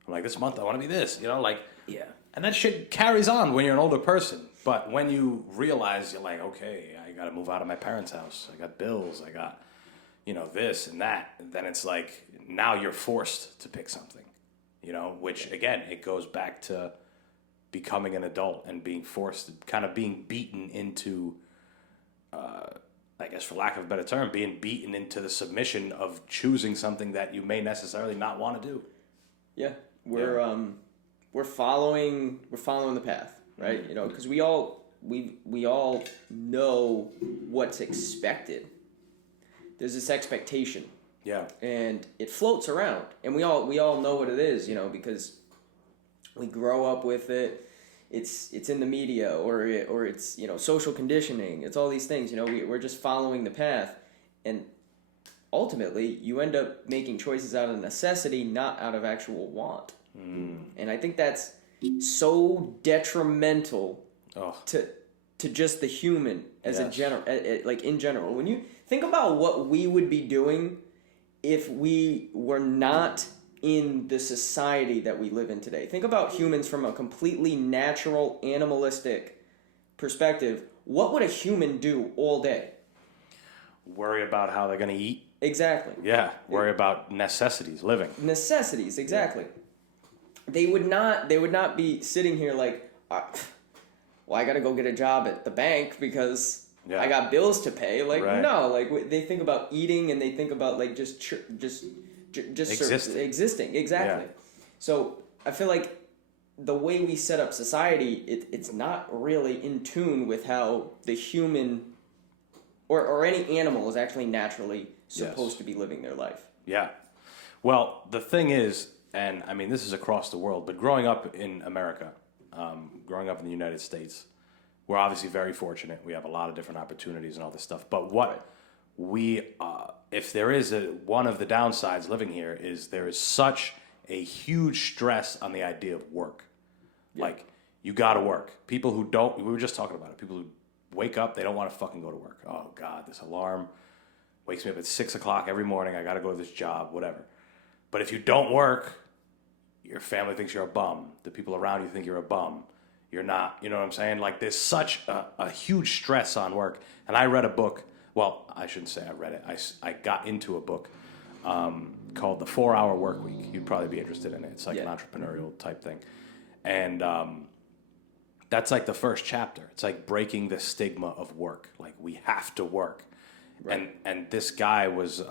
I'm like, this month I want to be this, you know, like. Yeah. And that shit carries on when you're an older person. But when you realize, you're like, okay, I got to move out of my parents' house. I got bills. I got, you know, this and that. And then it's like, now you're forced to pick something. You know, which, again, it goes back to becoming an adult and being forced, kind of being beaten into, I guess for lack of a better term, being beaten into the submission of choosing something that you may necessarily not want to do. Yeah, we're following the path, right? You know, because we all know what's expected. There's this expectation. Yeah. And it floats around, and we all know what it is, you know, because we grow up with it. It's in the media, or it's, you know, social conditioning. It's all these things, you know. We're just following the path, and ultimately you end up making choices out of necessity, not out of actual want. And I think that's so detrimental to just the human as a general, like in general. When you think about what we would be doing if we were not in the society that we live in today. Think about humans from a completely natural, animalistic perspective. What would a human do all day? Worry about how they're going to eat. Exactly. Yeah. Worry about necessities, living. Necessities, exactly. Yeah. They would not be sitting here like, well, I got to go get a job at the bank because I got bills to pay. Like, no, like they think about eating, and they think about like just existing. Exactly. Yeah. So I feel like the way we set up society, it's not really in tune with how the human or any animal is actually naturally supposed to be living their life. Yeah. Well, the thing is, and I mean, this is across the world, but growing up in America, growing up in the United States, we're obviously very fortunate. We have a lot of different opportunities and all this stuff. But what if there is one of the downsides living here is there is such a huge stress on the idea of work. Yeah. Like, you got to work. People who don't, we were just talking about it, people who wake up, they don't want to fucking go to work. Oh, God, this alarm wakes me up at 6 o'clock every morning. I got to go to this job, whatever. But if you don't work, your family thinks you're a bum. The people around you think you're a bum. You're not, you know what I'm saying? Like, there's such a huge stress on work. And I read a book, well, I shouldn't say I read it. I got into a book called The 4-Hour Work Week. You'd probably be interested in it. It's like an entrepreneurial type thing. And that's like the first chapter. It's like breaking the stigma of work. Like, we have to work. Right. And this guy was,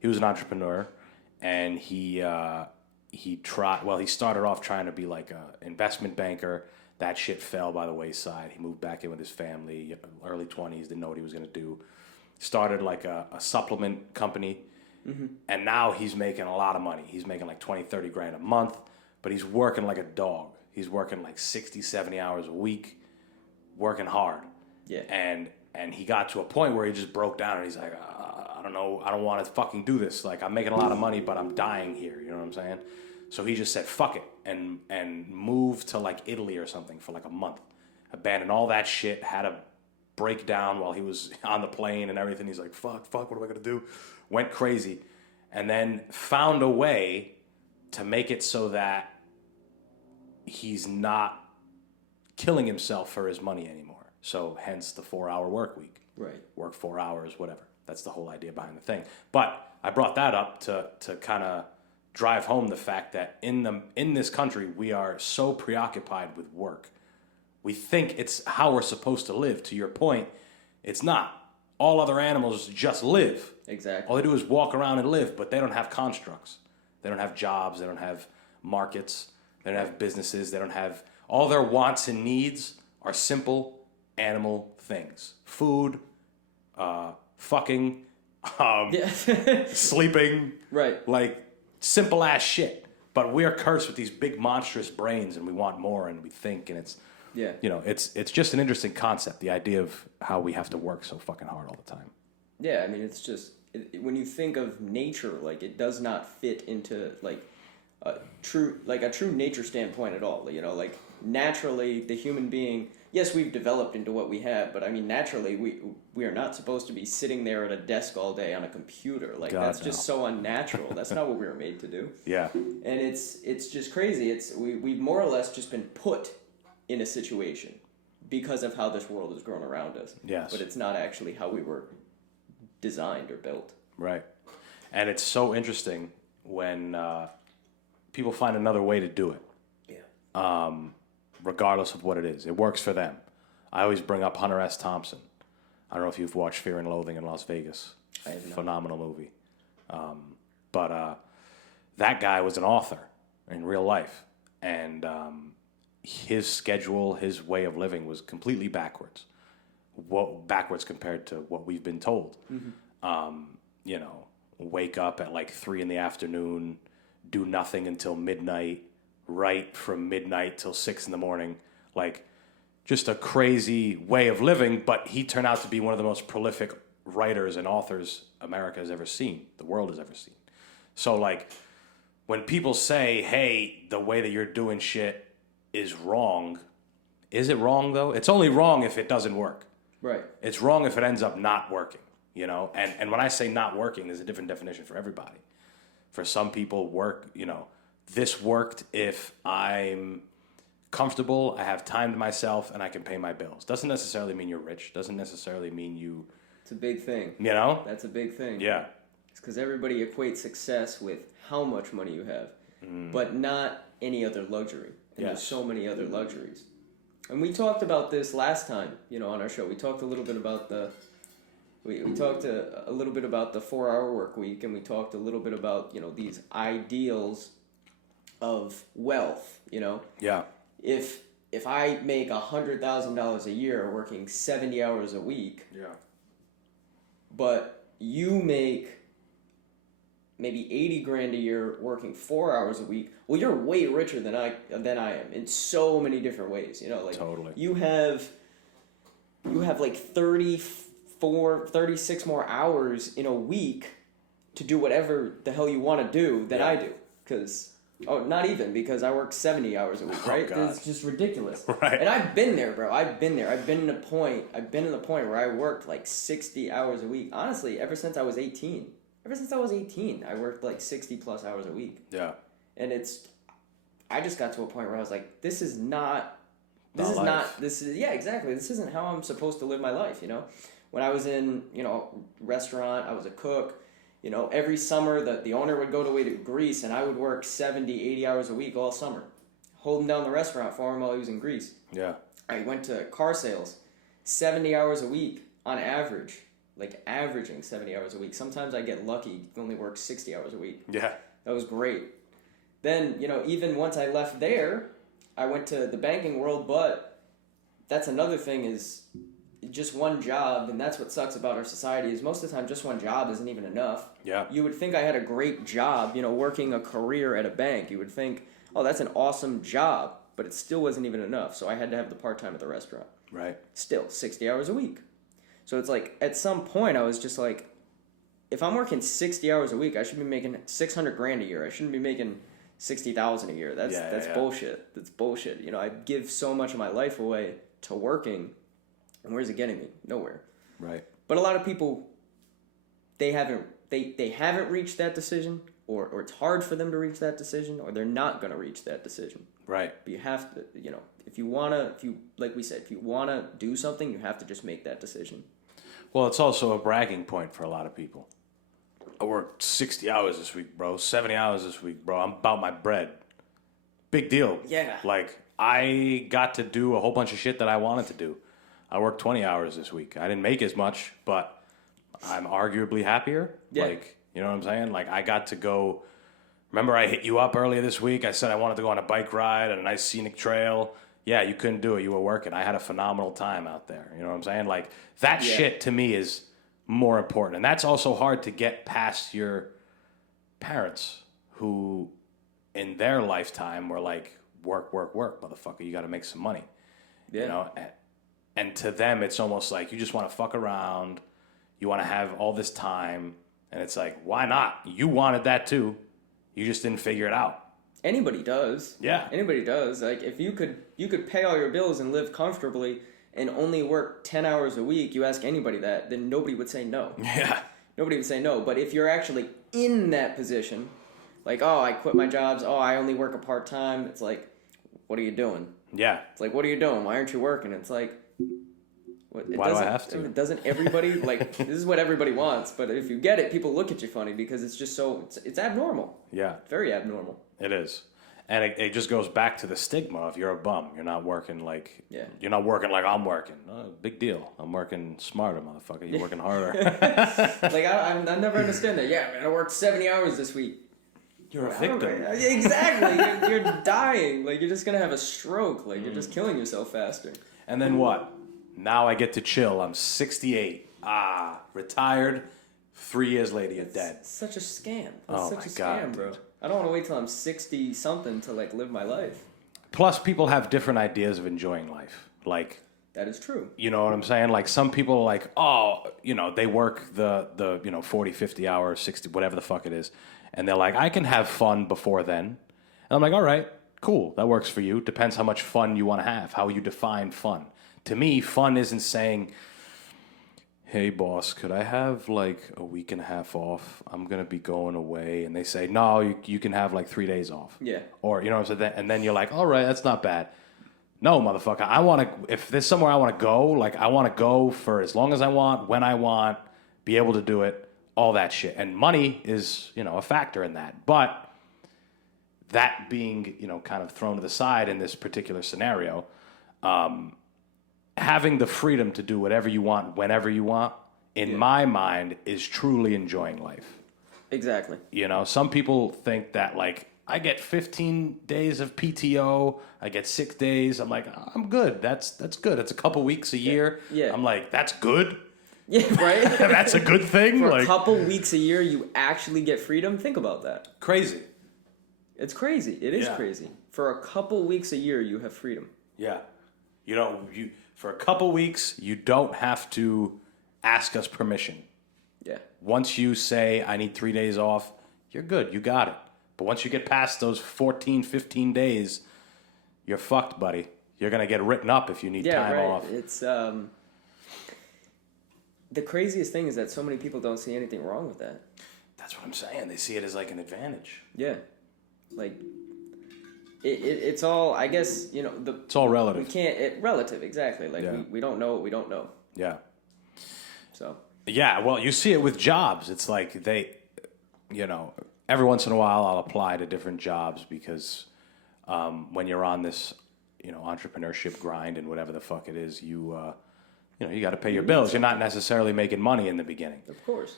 he was an entrepreneur, and he started off trying to be like an investment banker. That shit fell by the wayside. He moved back in with his family, early 20s, didn't know what he was going to do. Started like a supplement company, and now he's making a lot of money. He's making like 20, 30 grand a month, but he's working like a dog. He's working like 60, 70 hours a week, working hard. Yeah. And he got to a point where he just broke down, and he's like, I don't know, I don't want to fucking do this. Like, I'm making a lot of money, but I'm dying here, you know what I'm saying? So he just said, fuck it, and moved to like Italy or something for like a month. Abandoned all that shit, had a breakdown while he was on the plane and everything. He's like, fuck, what am I going to do? Went crazy. And then found a way to make it so that he's not killing himself for his money anymore. So hence the 4-hour work week. Right. Work 4 hours, whatever. That's the whole idea behind the thing. But I brought that up to kind of drive home the fact that in this country, we are so preoccupied with work. We think it's how we're supposed to live. To your point, it's not. All other animals just live. Exactly. All they do is walk around and live, but they don't have constructs. They don't have jobs. They don't have markets. They don't have businesses. They don't have... All their wants and needs are simple animal things. Food, fucking, sleeping. Right. Like, simple ass shit. But we're cursed with these big monstrous brains, and we want more, and we think, and it's... Yeah. You know, it's just an interesting concept, the idea of how we have to work so fucking hard all the time. Yeah, I mean, it's just, when you think of nature, like, it does not fit into, like, a true nature standpoint at all. You know, like, naturally, the human being, yes, we've developed into what we have, but I mean, naturally, we are not supposed to be sitting there at a desk all day on a computer. Like, that's just so unnatural. That's not what we were made to do. Yeah. And it's just crazy. We've more or less just been put in a situation because of how this world has grown around us. Yes. But it's not actually how we were designed or built. Right. And it's so interesting when people find another way to do it. Yeah. regardless of what it is. It works for them. I always bring up Hunter S. Thompson. I don't know if you've watched Fear and Loathing in Las Vegas. I have not. Phenomenal movie. But that guy was an author in real life. And his schedule, his way of living was completely backwards. Backwards compared to what we've been told. You know, wake up at like 3 p.m, do nothing until midnight, write from midnight till 6 a.m. Like, just a crazy way of living, but he turned out to be one of the most prolific writers and authors America has ever seen, the world has ever seen. So, like, when people say, hey, the way that you're doing shit is wrong, is it wrong, though? It's only wrong if it doesn't work. Right. It's wrong if it ends up not working, you know? And when I say not working, there's a different definition for everybody. For some people, this worked if I'm comfortable, I have time to myself, and I can pay my bills. Doesn't necessarily mean you're rich. Doesn't necessarily mean you... It's a big thing. You know? That's a big thing. Yeah. It's because everybody equates success with how much money you have, but not any other luxury. And there's so many other luxuries. And we talked about this last time, on our show. We talked a little bit about we talked a little bit about the 4-hour work week, and we talked a little bit about, these ideals of wealth, Yeah. If I make $100,000 a year working 70 hours a week, but you make maybe 80 grand a year working 4 hours a week, well, you're way richer than I am in so many different ways. Totally. You have like 36 more hours in a week to do whatever the hell you want to do than I do. Not even, because I work 70 hours a week, right? It's just ridiculous. Right. And I've been there, bro. I've been there. I've been in the point where I worked like 60 hours a week. Honestly, ever since I was 18. I worked like 60 plus hours a week. Yeah. And I just got to a point where I was like, this isn't how I'm supposed to live my life, When I was in, restaurant, I was a cook. Every summer the owner would go away to Greece, and I would work 70, 80 hours a week all summer, holding down the restaurant for him while he was in Greece. Yeah. I went to car sales, 70 hours a week on average, like averaging 70 hours a week. Sometimes I get lucky, only work 60 hours a week. Yeah. That was great. Then, even once I left there, I went to the banking world, but that's another thing is just one job, and that's what sucks about our society is most of the time just one job isn't even enough. Yeah. You would think I had a great job, working a career at a bank. You would think, oh, that's an awesome job, but it still wasn't even enough. So I had to have the part-time at the restaurant. Right. Still, 60 hours a week. So it's like, at some point I was just like, if I'm working 60 hours a week, I should be making 600 grand a year. I shouldn't be making 60,000 a year. That's bullshit. That's bullshit. I give so much of my life away to working. And where's it getting me? Nowhere. Right. But a lot of people, they haven't reached that decision, or it's hard for them to reach that decision, or they're not going to reach that decision. Right. But you have to, like we said, if you want to do something, you have to just make that decision. Well, it's also a bragging point for a lot of people. I worked 60 hours this week, bro. 70 hours this week, bro. I'm about my bread. Big deal. Yeah. Like, I got to do a whole bunch of shit that I wanted to do. I worked 20 hours this week. I didn't make as much, but I'm arguably happier. Yeah. Like, you know what I'm saying? Like, I got to go... Remember I hit you up earlier this week? I said I wanted to go on a bike ride on a nice scenic trail. Yeah, you couldn't do it. You were working. I had a phenomenal time out there. You know what I'm saying? Like, that shit to me is more important. And that's also hard to get past your parents who, in their lifetime, were like, work, motherfucker. You got to make some money. Yeah. And to them, it's almost like you just want to fuck around. You want to have all this time. And it's like, why not? You wanted that too. You just didn't figure it out. Anybody does. Yeah. Anybody does. Like, if you could pay all your bills and live comfortably and only work 10 hours a week, you ask anybody that, then nobody would say no. Yeah. Nobody would say no. But if you're actually in that position, like, oh, I quit my jobs, oh, I only work a part-time, it's like, what are you doing? Yeah. It's like, what are you doing? Why aren't you working? It's like... Why do I have to? Doesn't everybody, like, this is what everybody wants, but if you get it, people look at you funny because it's just so, it's abnormal. Yeah. Very abnormal. It is. And it just goes back to the stigma of you're a bum. You're not working like you're not working like I'm working. Big deal. I'm working smarter, motherfucker. You're working harder. Like I never understand that. Yeah, man, I worked 70 hours this week. You're a victim. Exactly. You're dying. Like you're just gonna have a stroke. Like you're just killing yourself faster. And then what? Now I get to chill. I'm 68. Retired. 3 years later, you're dead. It's such a scam. Oh It's such my a scam, God, bro. dude. I don't want to wait till I'm 60 something to like live my life. Plus, people have different ideas of enjoying life. Like, That is true. you know what I'm saying? Like, some people are like, oh, they work the 40, 50 hours, 60, whatever the fuck it is. And they're like, I can have fun before then. And I'm like, all right, cool. That works for you. Depends how much fun you want to have, how you define fun. To me, fun isn't saying, hey, boss, could I have like a week and a half off? I'm going to be going away. And they say, no, you can have like 3 days off. Yeah. Or, you know what I'm saying? And then you're like, all right, that's not bad. No, motherfucker. I want to, if there's somewhere I want to go, like I want to go for as long as I want, when I want, be able to do it, all that shit. And money is, a factor in that. But that being, kind of thrown to the side in this particular scenario, having the freedom to do whatever you want, whenever you want, in my mind, is truly enjoying life. Exactly. Some people think that, like, I get 15 days of PTO, I get 6 days. I'm like, I'm good. That's good. It's a couple weeks a year. Yeah. I'm like, that's good? Yeah, right? That's a good thing? For like, a couple weeks a year, you actually get freedom? Think about that. Crazy. It's crazy. It is crazy. For a couple weeks a year, you have freedom. Yeah. For a couple weeks, you don't have to ask us permission. Yeah. Once you say, I need 3 days off, you're good. You got it. But once you get past those 14, 15 days, you're fucked, buddy. You're going to get written up if you need time off. It's, the craziest thing is that so many people don't see anything wrong with that. That's what I'm saying. They see it as like an advantage. Yeah. Like, it's all, I guess, it's all relative. We can't, relative, exactly. Like, we don't know what we don't know. Yeah. So. Yeah, well, you see it with jobs. It's like every once in a while I'll apply to different jobs because when you're on this, entrepreneurship grind and whatever the fuck it is, you got to pay your bills. You're not necessarily making money in the beginning. Of course.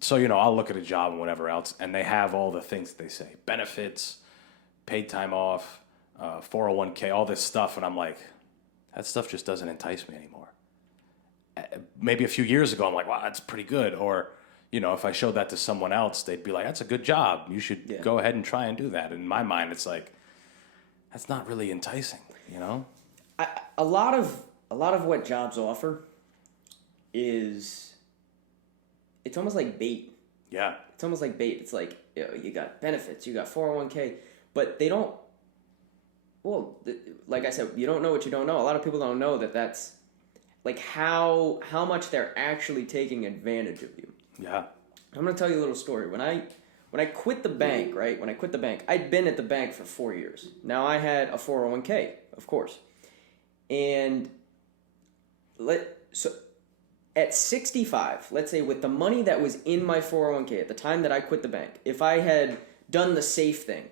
So, I'll look at a job and whatever else, and they have all the things that they say. Benefits, paid time off, 401k, all this stuff, and I'm like, that stuff just doesn't entice me anymore. Maybe a few years ago, I'm like, wow, that's pretty good. Or, if I showed that to someone else, they'd be like, that's a good job. You should go ahead and try and do that. In my mind, it's like, that's not really enticing, A lot of what jobs offer is, it's almost like bait. Yeah. It's almost like bait. It's like, you got benefits, you got 401k, but they don't, like I said, you don't know what you don't know. A lot of people don't know that that's, like, how much they're actually taking advantage of you. Yeah. I'm going to tell you a little story. When I quit the bank, right? When I quit the bank, I'd been at the bank for 4 years. Now I had a 401k, of course. And so at 65, let's say with the money that was in my 401k at the time that I quit the bank, if I had done the safe thing,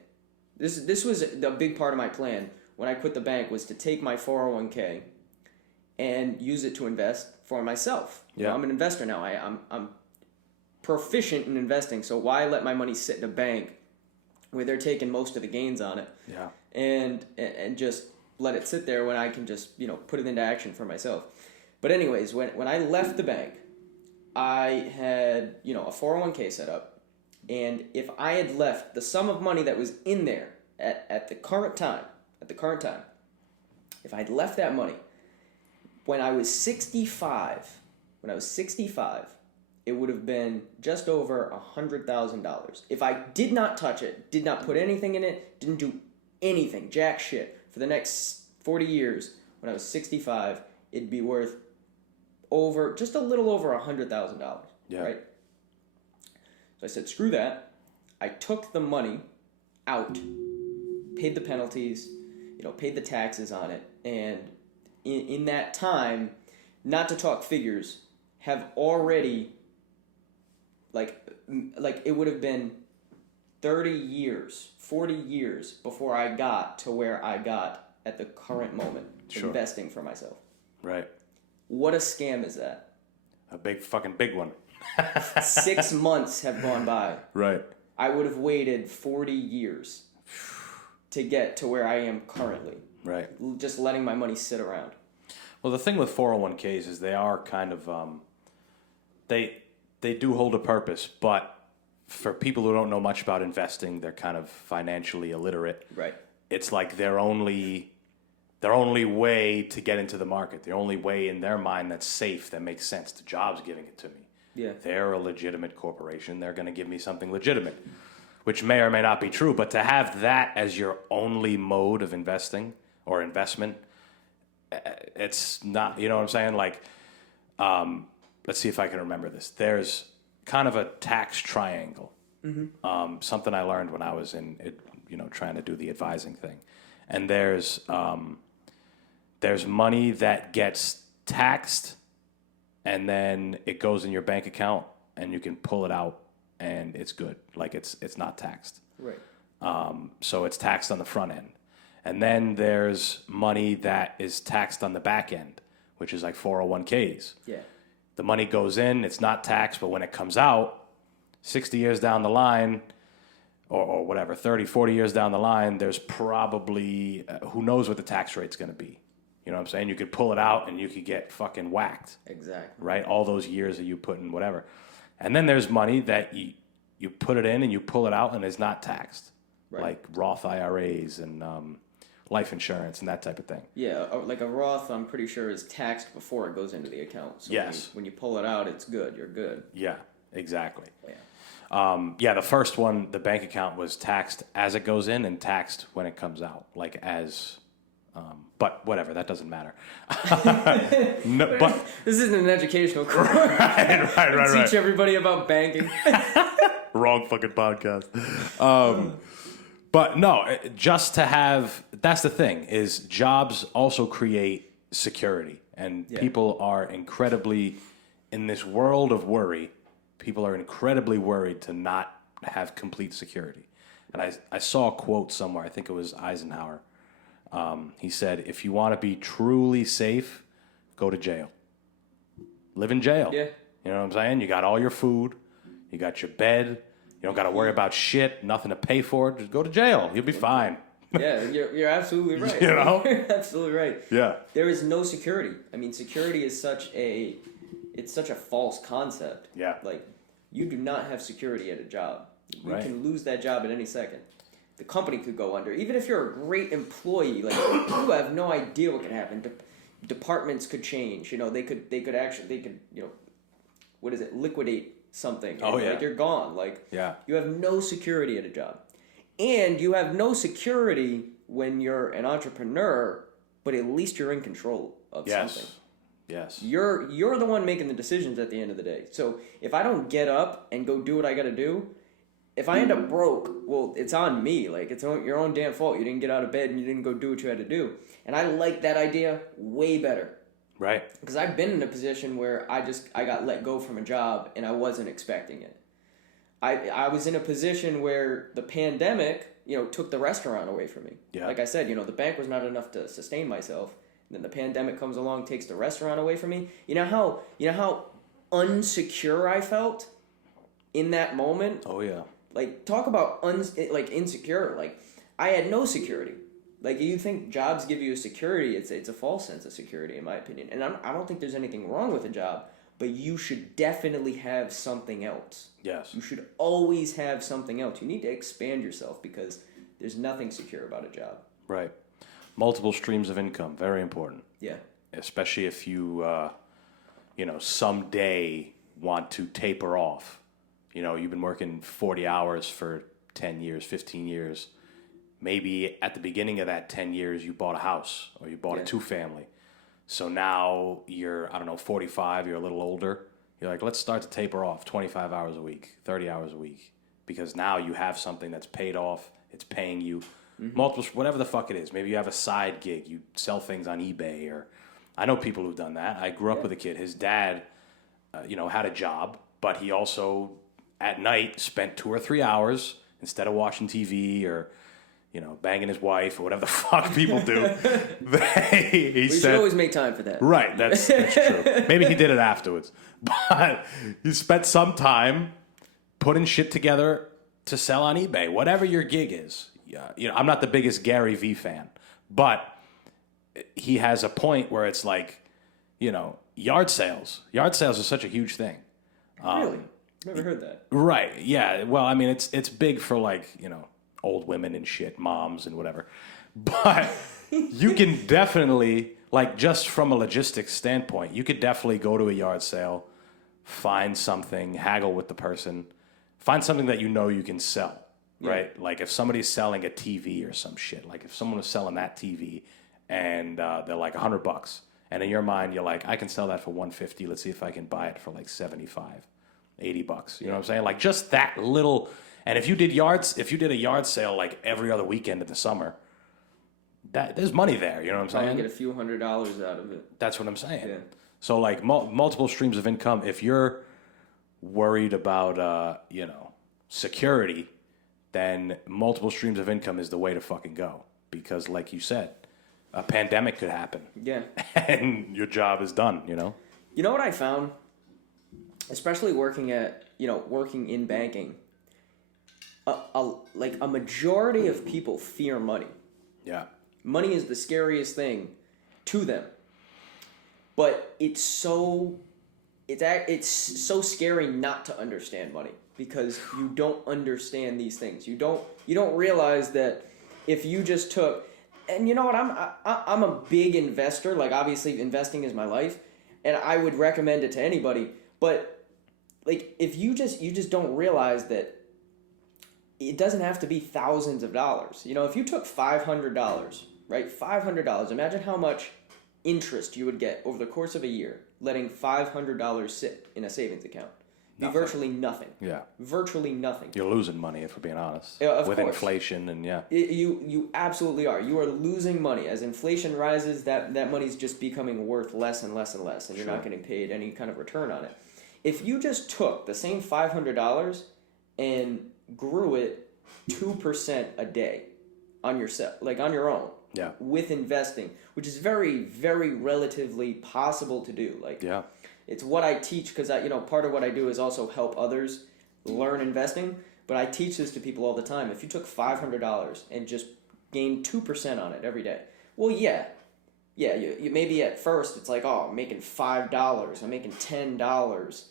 this was a big part of my plan when I quit the bank, was to take my 401k and use it to invest for myself. Yeah. I'm an investor now. I'm proficient in investing, so why let my money sit in a bank where they're taking most of the gains on it? Yeah. And just let it sit there when I can just, put it into action for myself. But anyways, when I left the bank, I had, a 401k set up, and if I had left the sum of money that was in there at the current time, if I'd left that money, when I was 65, it would have been just over $100,000. If I did not touch it, did not put anything in it, didn't do anything, jack shit, for the next 40 years, when I was 65, it'd be worth just a little over $100,000. Yeah. Right? So I said, screw that. I took the money out, paid the penalties, paid the taxes on it, and in that time, not to talk figures, have already, like it would have been 30 years, 40 years before I got to where I got at the current moment, investing for myself. Right. What a scam is that? A big one. 6 months have gone by. Right. I would have waited 40 years to get to where I am currently. Right. Just letting my money sit around. Well, the thing with 401ks is they are kind of, they do hold a purpose, but for people who don't know much about investing, they're kind of financially illiterate. Right. It's like their only way to get into the market, the only way in their mind that's safe, that makes sense. The job's giving it to me. Yeah. They're a legitimate corporation. They're going to give me something legitimate, which may or may not be true. But to have that as your only mode of investing or investment, it's not, you know what I'm saying? Like, let's see if I can remember this. There's kind of a tax triangle. Mm-hmm. Something I learned when I was trying to do the advising thing. And there's money that gets taxed, and then it goes in your bank account, and you can pull it out, and it's good. Like it's not taxed. Right. So it's taxed on the front end. And then there's money that is taxed on the back end, which is like 401ks. Yeah. The money goes in, it's not taxed, but when it comes out, 60 years down the line, or whatever, 30, 40 years down the line, there's probably, who knows what the tax rate's going to be. You know what I'm saying? You could pull it out and you could get fucking whacked. Exactly. Right? All those years that you put in whatever. And then there's money that you put it in and you pull it out and it's not taxed. Right. Like Roth IRAs and life insurance and that type of thing. Yeah, like a Roth, I'm pretty sure is taxed before it goes into the account. So yes. When you pull it out, it's good. You're good. Yeah, exactly. Yeah. The first one, the bank account was taxed as it goes in and taxed when it comes out, like as, but whatever, that doesn't matter. No, but this isn't an educational course. right. Teach everybody about banking. Wrong fucking podcast. But no, just to have, that's the thing, is jobs also create security. And people are incredibly, in this world of worry, people are incredibly worried to not have complete security. And I saw a quote somewhere, I think it was Eisenhower. He said, if you want to be truly safe, go to jail. Live in jail. Yeah. You know what I'm saying? You got all your food, you got your bed, you don't got to worry about shit, nothing to pay for. Just go to jail. You'll be fine. Yeah, you're absolutely right. You know? You're absolutely right. Yeah. There is no security. I mean, security is such a false concept. Yeah. Like, you do not have security at a job. You right. can lose that job at any second. The company could go under. Even if you're a great employee, like, you have no idea what can happen. Departments could change. You know, they could liquidate something. Oh, yeah. Like, you're gone. Like, yeah. You have no security at a job. And you have no security when you're an entrepreneur, but at least you're in control of something. Yes. You're the one making the decisions at the end of the day. So if I don't get up and go do what I got to do, if I end up broke, well, it's on me. Like, it's your own damn fault. You didn't get out of bed and you didn't go do what you had to do. And I like that idea way better. Right. Because I've been in a position where I got let go from a job and I wasn't expecting it. I was in a position where the pandemic, took the restaurant away from me. Yeah. Like I said, the bank was not enough to sustain myself. And then the pandemic comes along, takes the restaurant away from me. You know how unsecure I felt in that moment? Oh yeah. Like, talk about insecure. Like, I had no security. Like, you think jobs give you a security? It's a false sense of security, in my opinion. And I don't think there's anything wrong with a job, but you should definitely have something else. Yes. You should always have something else. You need to expand yourself because there's nothing secure about a job. Right. Multiple streams of income, very important. Yeah. Especially if you, someday want to taper off. You've been working 40 hours for 10 years, 15 years. Maybe at the beginning of that 10 years, you bought a house or you bought a two-family. So now you're, 45, you're a little older. You're like, let's start to taper off 25 hours a week, 30 hours a week. Because now you have something that's paid off, it's paying you. Mm-hmm. Multiple, whatever the fuck it is. Maybe you have a side gig, you sell things on eBay, or I know people who've done that. I grew up with a kid. His dad, had a job, but he also at night spent 2 or 3 hours instead of watching TV or, banging his wife or whatever the fuck people do, he We should always make time for that. Right, that's true. Maybe he did it afterwards. But he spent some time putting shit together to sell on eBay, whatever your gig is. I'm not the biggest Gary Vee fan, but he has a point where it's like, yard sales. Yard sales are such a huge thing. Really? Never heard that. Right, yeah. Well, I mean, it's big for old women and shit, moms and whatever. But you can definitely, just from a logistics standpoint, you could definitely go to a yard sale, find something, haggle with the person, find something that you can sell, right? Like if somebody's selling a TV or some shit, like if someone is selling that TV and they're like $100, and in your mind you're like, I can sell that for $150. Let's see if I can buy it for like $75, $80. You know what I'm saying? Like just that little. And if you did a yard sale like every other weekend in the summer, there's money there. You know what I'm saying? You get a few $100s out of it. That's what I'm saying. Yeah. So like multiple streams of income. If you're worried about security, then multiple streams of income is the way to fucking go. Because like you said, a pandemic could happen. Yeah. And your job is done. You know what I found, especially working in banking. A majority of people fear money. Yeah. Money is the scariest thing to them. But it's so scary not to understand money because you don't understand these things. You don't realize that if you just took, and you know what, I'm a big investor. Like obviously investing is my life, and I would recommend it to anybody. But like if you just don't realize that it doesn't have to be thousands of dollars. If you took $500, right? $500. Imagine how much interest you would get over the course of a year, letting $500 sit in a savings account. Be virtually nothing. Yeah. Virtually nothing. You're losing money, if we're being honest. Of with course. Inflation and yeah. You absolutely are. You are losing money. As inflation rises, that money's just becoming worth less and less and less, and you're not getting paid any kind of return on it. If you just took the same $500 and grew it 2% a day on yourself, like on your own, with investing, which is very, very relatively possible to do. It's what I teach because part of what I do is also help others learn investing. But I teach this to people all the time. If you took $500 and just gained 2% on it every day, well, you maybe at first it's like, oh, I'm making $5, I'm making $10.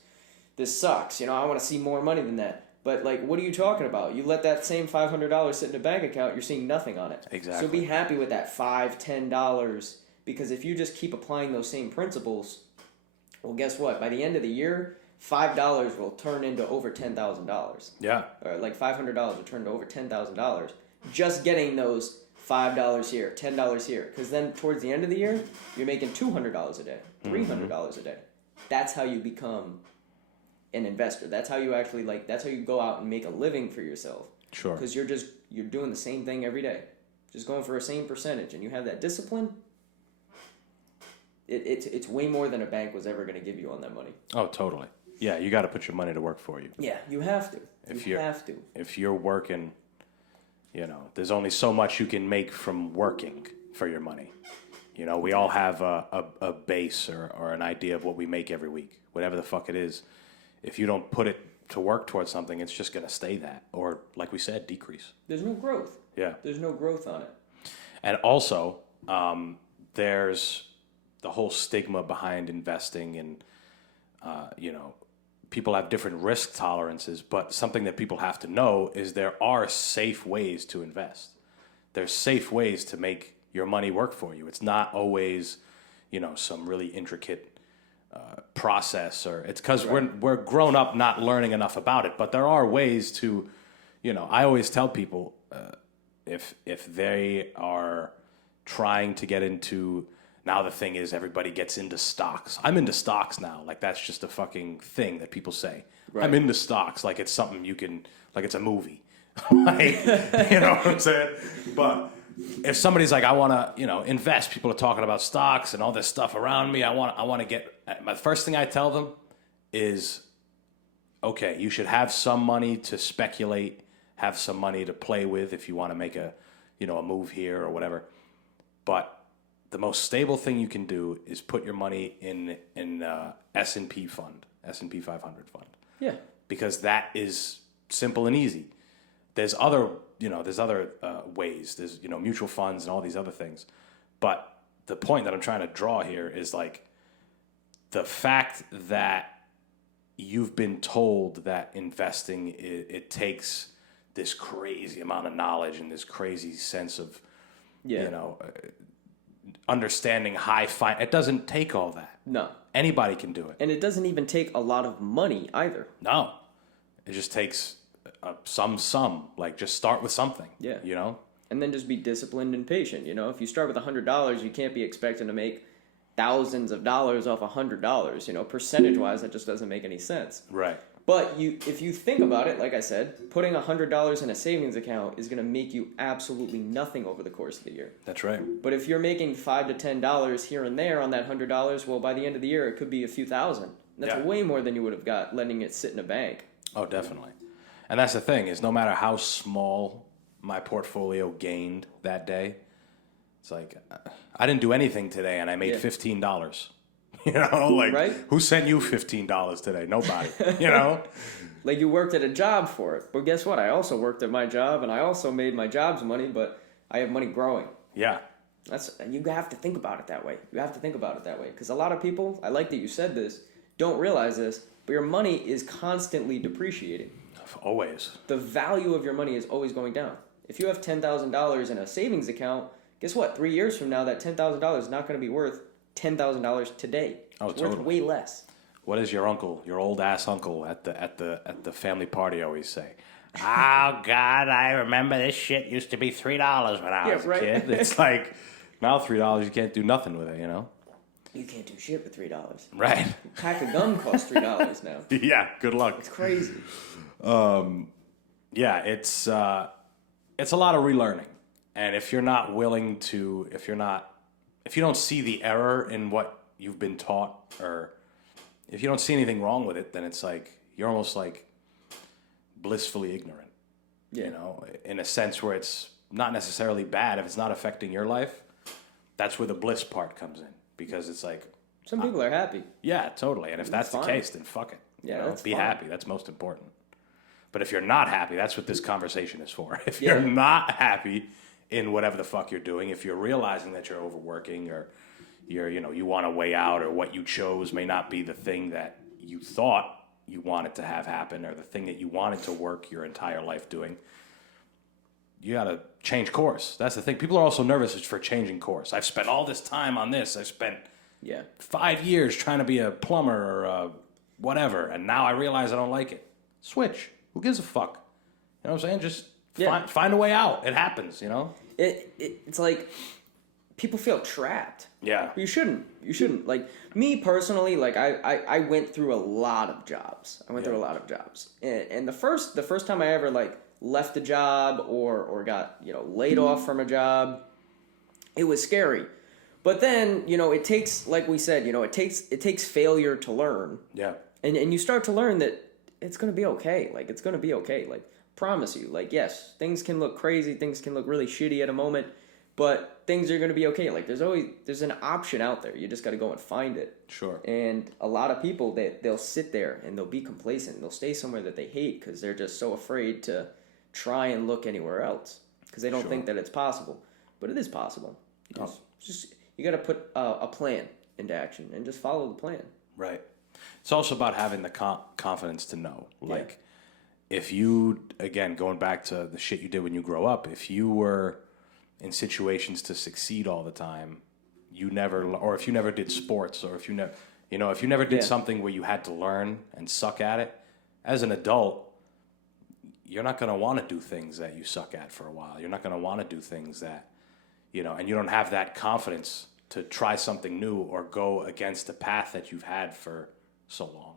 This sucks. I want to see more money than that. But, what are you talking about? You let that same $500 sit in a bank account, you're seeing nothing on it. Exactly. So be happy with that $5, $10, because if you just keep applying those same principles, well, guess what? By the end of the year, $5 will turn into over $10,000. Yeah. Or, $500 will turn into over $10,000. Just getting those $5 here, $10 here. Because then, towards the end of the year, you're making $200 a day, $300 a day. That's how you become an investor. That's how you actually that's how you go out and make a living for yourself. Sure. Because you're doing the same thing every day, just going for a same percentage, and you have that discipline. It's way more than a bank was ever going to give you on that money. Oh, totally. Yeah, you got to put your money to work for you. Yeah, you have to. If you're working, there's only so much you can make from working for your money. We all have a base or an idea of what we make every week, whatever the fuck it is. If you don't put it to work towards something, it's just going to stay that. Or, like we said, decrease. There's no growth. Yeah. There's no growth on it. And also, there's the whole stigma behind investing and, people have different risk tolerances, but something that people have to know is there are safe ways to invest. There's safe ways to make your money work for you. It's not always, some really intricate process, or it's because we're grown up not learning enough about it. But there are ways to, I always tell people if they are trying to get into, now the thing is everybody gets into stocks. I'm into stocks now. That's just a fucking thing that people say. Right. I'm into stocks. It's something you can, it's a movie. You know what I'm saying? But if somebody's like, I want to, invest, people are talking about stocks and all this stuff around me. I want to get, my first thing I tell them is, okay, you should have some money to speculate, have some money to play with if you want to make a move here or whatever. But the most stable thing you can do is put your money in S&P 500 fund. Yeah. Because that is simple and easy. There's other ways. There's mutual funds and all these other things. But the point that I'm trying to draw here is like the fact that you've been told that investing it takes this crazy amount of knowledge and this crazy sense of understanding it doesn't take all that. No. Anybody can do it. And it doesn't even take a lot of money either. No. It just takes some. Like, just start with something. Yeah. And then just be disciplined and patient. If you start with $100, you can't be expecting to make thousands of dollars off $100. Percentage-wise, that just doesn't make any sense. Right. But if you think about it, like I said, putting $100 in a savings account is going to make you absolutely nothing over the course of the year. That's right. But if you're making $5 to $10 here and there on that $100, well, by the end of the year, it could be a few thousand. That's way more than you would have got letting it sit in a bank. Oh, definitely. And that's the thing, is no matter how small my portfolio gained that day, it's like, I didn't do anything today and I made $15. Right? Who sent you $15 today? Nobody. Like, you worked at a job for it. But guess what? I also worked at my job, and I also made my job's money, but I have money growing. Yeah. You have to think about it that way. Because a lot of people, I like that you said this, don't realize this, but your money is constantly depreciating. Always. The value of your money is always going down. If you have $10,000 in a savings account, guess what? 3 years from now, that $10,000 is not going to be worth $10,000 today. It's worth way less. What does your old ass uncle at the family party always say? Oh God, I remember this shit used to be $3 when I was a kid. It's like now $3 you can't do nothing with it, You can't do shit with $3. Right. A pack of gum costs $3 now. Yeah, good luck. It's crazy. Yeah, it's a lot of relearning. And if you're not willing to, if you don't see the error in what you've been taught, or if you don't see anything wrong with it, then it's like you're almost like blissfully ignorant. Yeah. In a sense where it's not necessarily bad if it's not affecting your life. That's where the bliss part comes in, because it's like some people are happy. Yeah, totally. And if that's the case, then fuck it. Yeah, be happy. That's most important. But if you're not happy, that's what this conversation is for. If you're not happy in whatever the fuck you're doing, if you're realizing that you're overworking, or you want a way out, or what you chose may not be the thing that you thought you wanted to have happen, or the thing that you wanted to work your entire life doing, you got to change course. That's the thing. People are also nervous for changing course. I've spent all this time on this. I've spent 5 years trying to be a plumber or whatever, and now I realize I don't like it. Switch. Who gives a fuck? You know what I'm saying? Just find a way out. It happens, It's like people feel trapped. Yeah. You shouldn't. Like, me personally, like, I went through a lot of jobs. And the first time I ever, like, left a job or got, laid off from a job, it was scary. But then, it takes, like we said, it takes failure to learn. Yeah. And you start to learn that it's going to be okay. Like, it's going to be okay. Like, promise you. Like, yes, things can look crazy. Things can look really shitty at a moment. But things are going to be okay. Like, there's an option out there. You just got to go and find it. Sure. And a lot of people, they'll sit there and they'll be complacent. They'll stay somewhere that they hate because they're just so afraid to try and look anywhere else because they don't think that it's possible. But it is possible. You got to put a plan into action and just follow the plan. Right. It's also about having the confidence to know. Like, if you, again, going back to the shit you did when you grow up, if you were in situations to succeed all the time, or if you never did sports, or if you never did something where you had to learn and suck at it, as an adult, you're not going to want to do things that you suck at for a while. You're not going to want to do things that, and you don't have that confidence to try something new or go against the path that you've had for so long,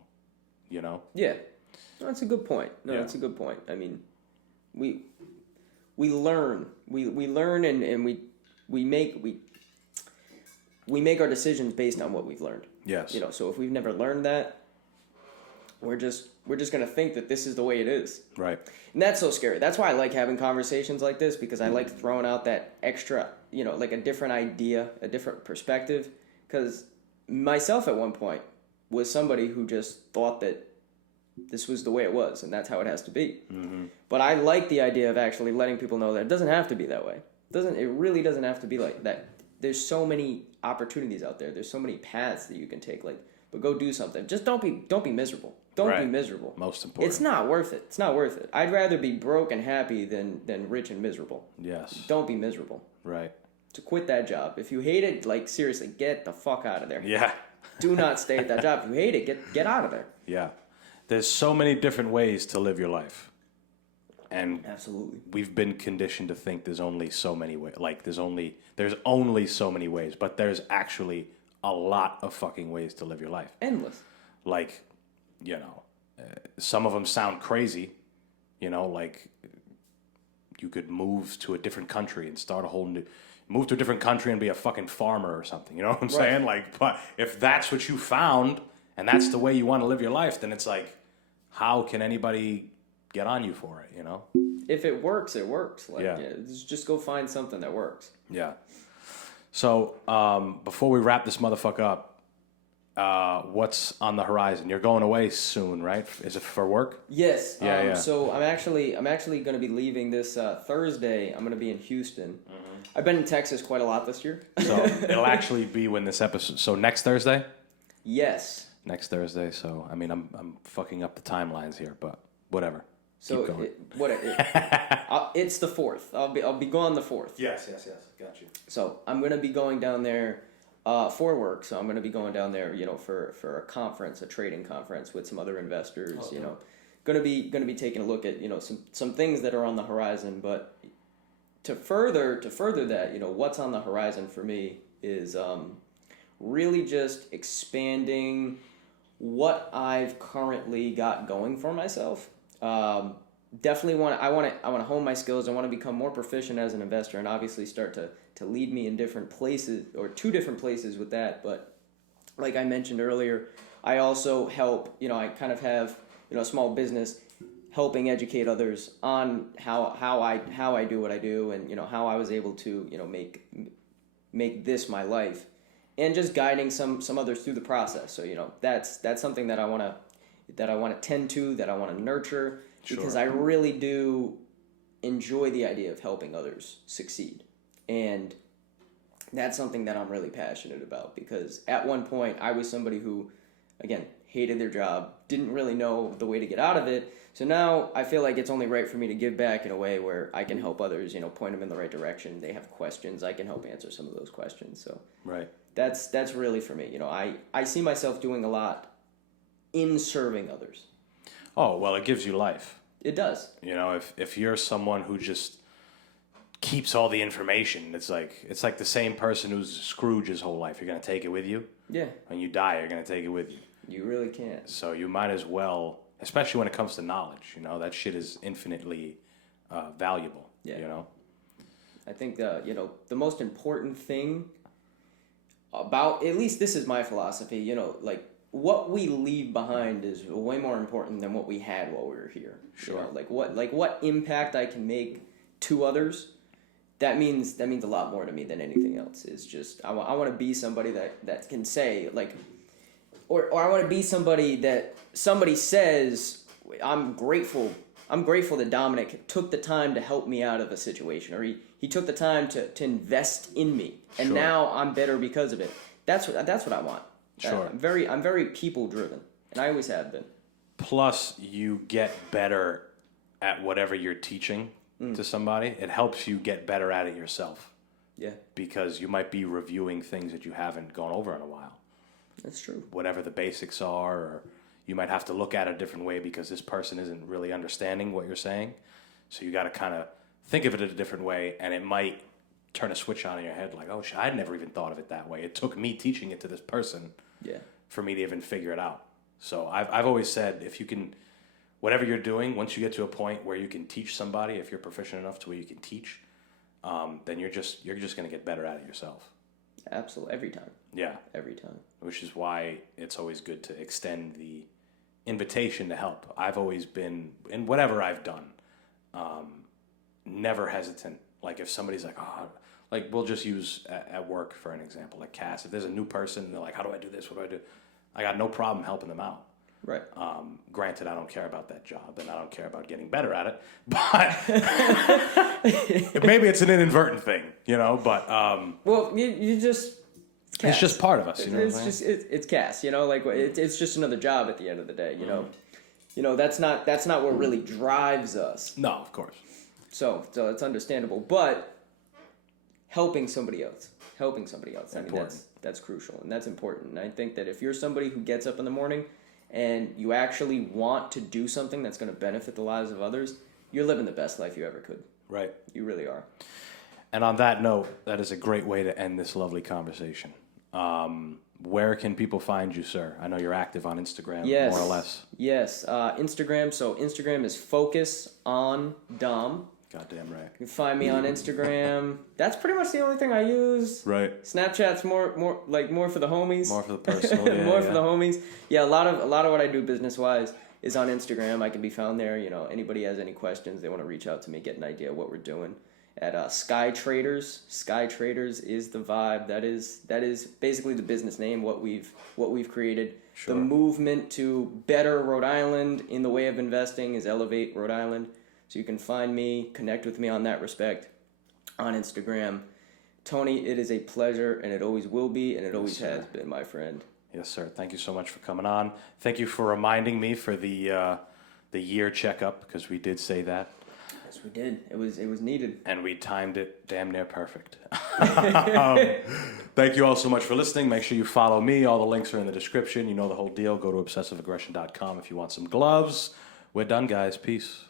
Yeah. No, that's a good point. That's a good point. I mean, we learn. We learn and we make our decisions based on what we've learned. Yes. So if we've never learned that, we're just gonna think that this is the way it is. Right. And that's so scary. That's why I like having conversations like this, because I like throwing out that extra, like a different idea, a different perspective. Because myself at one point was somebody who just thought that this was the way it was, and that's how it has to be. Mm-hmm. But I like the idea of actually letting people know that it doesn't have to be that way. It really doesn't have to be like that. There's so many opportunities out there. There's so many paths that you can take. But go do something. Just don't be miserable. Don't be miserable. Most important. It's not worth it. It's not worth it. I'd rather be broke and happy than rich and miserable. Yes. Don't be miserable. Right. To quit that job. If you hate it, seriously, get the fuck out of there. Yeah. Do not stay at that job. If you hate it, get out of there. Yeah. There's so many different ways to live your life. And absolutely, we've been conditioned to think there's only so many ways. Like there's only so many ways, but there's actually a lot of fucking ways to live your life. Endless. Like, some of them sound crazy. Like you could move to a different country and start move to a different country and be a fucking farmer or something. You know what I'm saying? Like, but if that's what you found and that's the way you want to live your life, then it's like, how can anybody get on you for it, If it works, it works. Just go find something that works. Yeah. So, before we wrap this motherfucker up, what's on the horizon? You're going away soon, right? Is it for work? Yes. Yeah. So I'm actually going to be leaving this Thursday. I'm going to be in Houston. Mm-hmm. I've been in Texas quite a lot this year. So it'll actually be when this episode. So next Thursday. Yes. Next Thursday. So I mean, I'm fucking up the timelines here, but whatever. So it's the 4th. I'll be gone the 4th. Yes. Got you. So I'm going to be going down there for work. So I'm going to be going down there, for a conference, a trading conference with some other investors. Okay. Going to be taking a look at some things that are on the horizon. But to further that, what's on the horizon for me is really just expanding what I've currently got going for myself. Definitely I want to hone my skills. I want to become more proficient as an investor, and obviously start to lead me in different places, or 2 different places with that. But like I mentioned earlier, I also help. I kind of have a small business helping educate others on how I do what I do, and how I was able to make this my life, and just guiding some others through the process. So that's something that I want to tend to, that I want to nurture, because I really do enjoy the idea of helping others succeed. And that's something that I'm really passionate about, because at one point I was somebody who, again, hated their job, didn't really know the way to get out of it. So now I feel like it's only right for me to give back in a way where I can help others, point them in the right direction. They have questions, I can help answer some of those questions. So right. That's really for me. I see myself doing a lot in serving others. Oh, well, it gives you life. It does. If you're someone who just keeps all the information, it's like the same person who's Scrooge his whole life. You're going to take it with you. Yeah. When you die, you're going to take it with you. You really can't. So you might as well, especially when it comes to knowledge, that shit is infinitely valuable. Yeah. I think the most important thing about, at least this is my philosophy, what we leave behind is way more important than what we had while we were here. Sure. What impact I can make to others, that means a lot more to me than anything else. Is just I want to be somebody that can say, or I want to be somebody that somebody says, I'm grateful that Dominic took the time to help me out of a situation, or he took the time to invest in me, and Sure. now I'm better because of it. That's what I want. Sure. I'm very people driven, and I always have been. Plus, you get better at whatever you're teaching to somebody. It helps you get better at it yourself. Yeah. Because you might be reviewing things that you haven't gone over in a while. That's true. Whatever the basics are, or you might have to look at it a different way because this person isn't really understanding what you're saying. So you got to kind of think of it a different way, and it might turn a switch on in your head like, oh shit, I'd never even thought of it that way. It took me teaching it to this person for me to even figure it out. So I've always said, if you can, whatever you're doing, once you get to a point where you can teach somebody, if you're proficient enough to where you can teach, then you're just going to get better at it yourself. Absolutely. Every time. Yeah. Every time. Which is why it's always good to extend invitation to help. I've always been, in whatever I've done, never hesitant. Like if somebody's like, oh, like we'll just use at work for an example, like Cass. If there's a new person, and they're like, how do I do this? What do I do? I got no problem helping them out. Right. Granted, I don't care about that job, and I don't care about getting better at it. But maybe it's an inadvertent thing, you know. But well, you just. It's just part of us, you know. It's Cass, you know. Like it's just another job at the end of the day, you know. You know, that's not what really drives us. No, of course. So it's understandable, but helping somebody else. I mean, that's crucial, and that's important. And I think that if you're somebody who gets up in the morning and you actually want to do something that's going to benefit the lives of others, you're living the best life you ever could. Right. You really are. And on that note, that is a great way to end this lovely conversation. Where can people find you, sir? I know you're active on Instagram, more or less. Yes, Instagram. So Instagram is Focus on Dom. Goddamn right. You can find me on Instagram. That's pretty much the only thing I use. Right. Snapchat's more for the homies. More for the personal. Yeah, more for the homies. Yeah, a lot of what I do business wise is on Instagram. I can be found there. You know, anybody has any questions, they want to reach out to me, get an idea of what we're doing. At Sky Traders. Sky Traders is the vibe. That is basically the business name. What we've created. Sure. The movement to better Rhode Island in the way of investing is Elevate Rhode Island. So you can find me, connect with me on that respect on Instagram. Tony, it is a pleasure, and it always will be, and it always has been, my friend. Yes, sir. Thank you so much for coming on. Thank you for reminding me for the year checkup, because we did say that. Yes, we did. It was needed. And we timed it damn near perfect. Thank you all so much for listening. Make sure you follow me. All the links are in the description. You know the whole deal. Go to obsessiveaggression.com if you want some gloves. We're done, guys. Peace.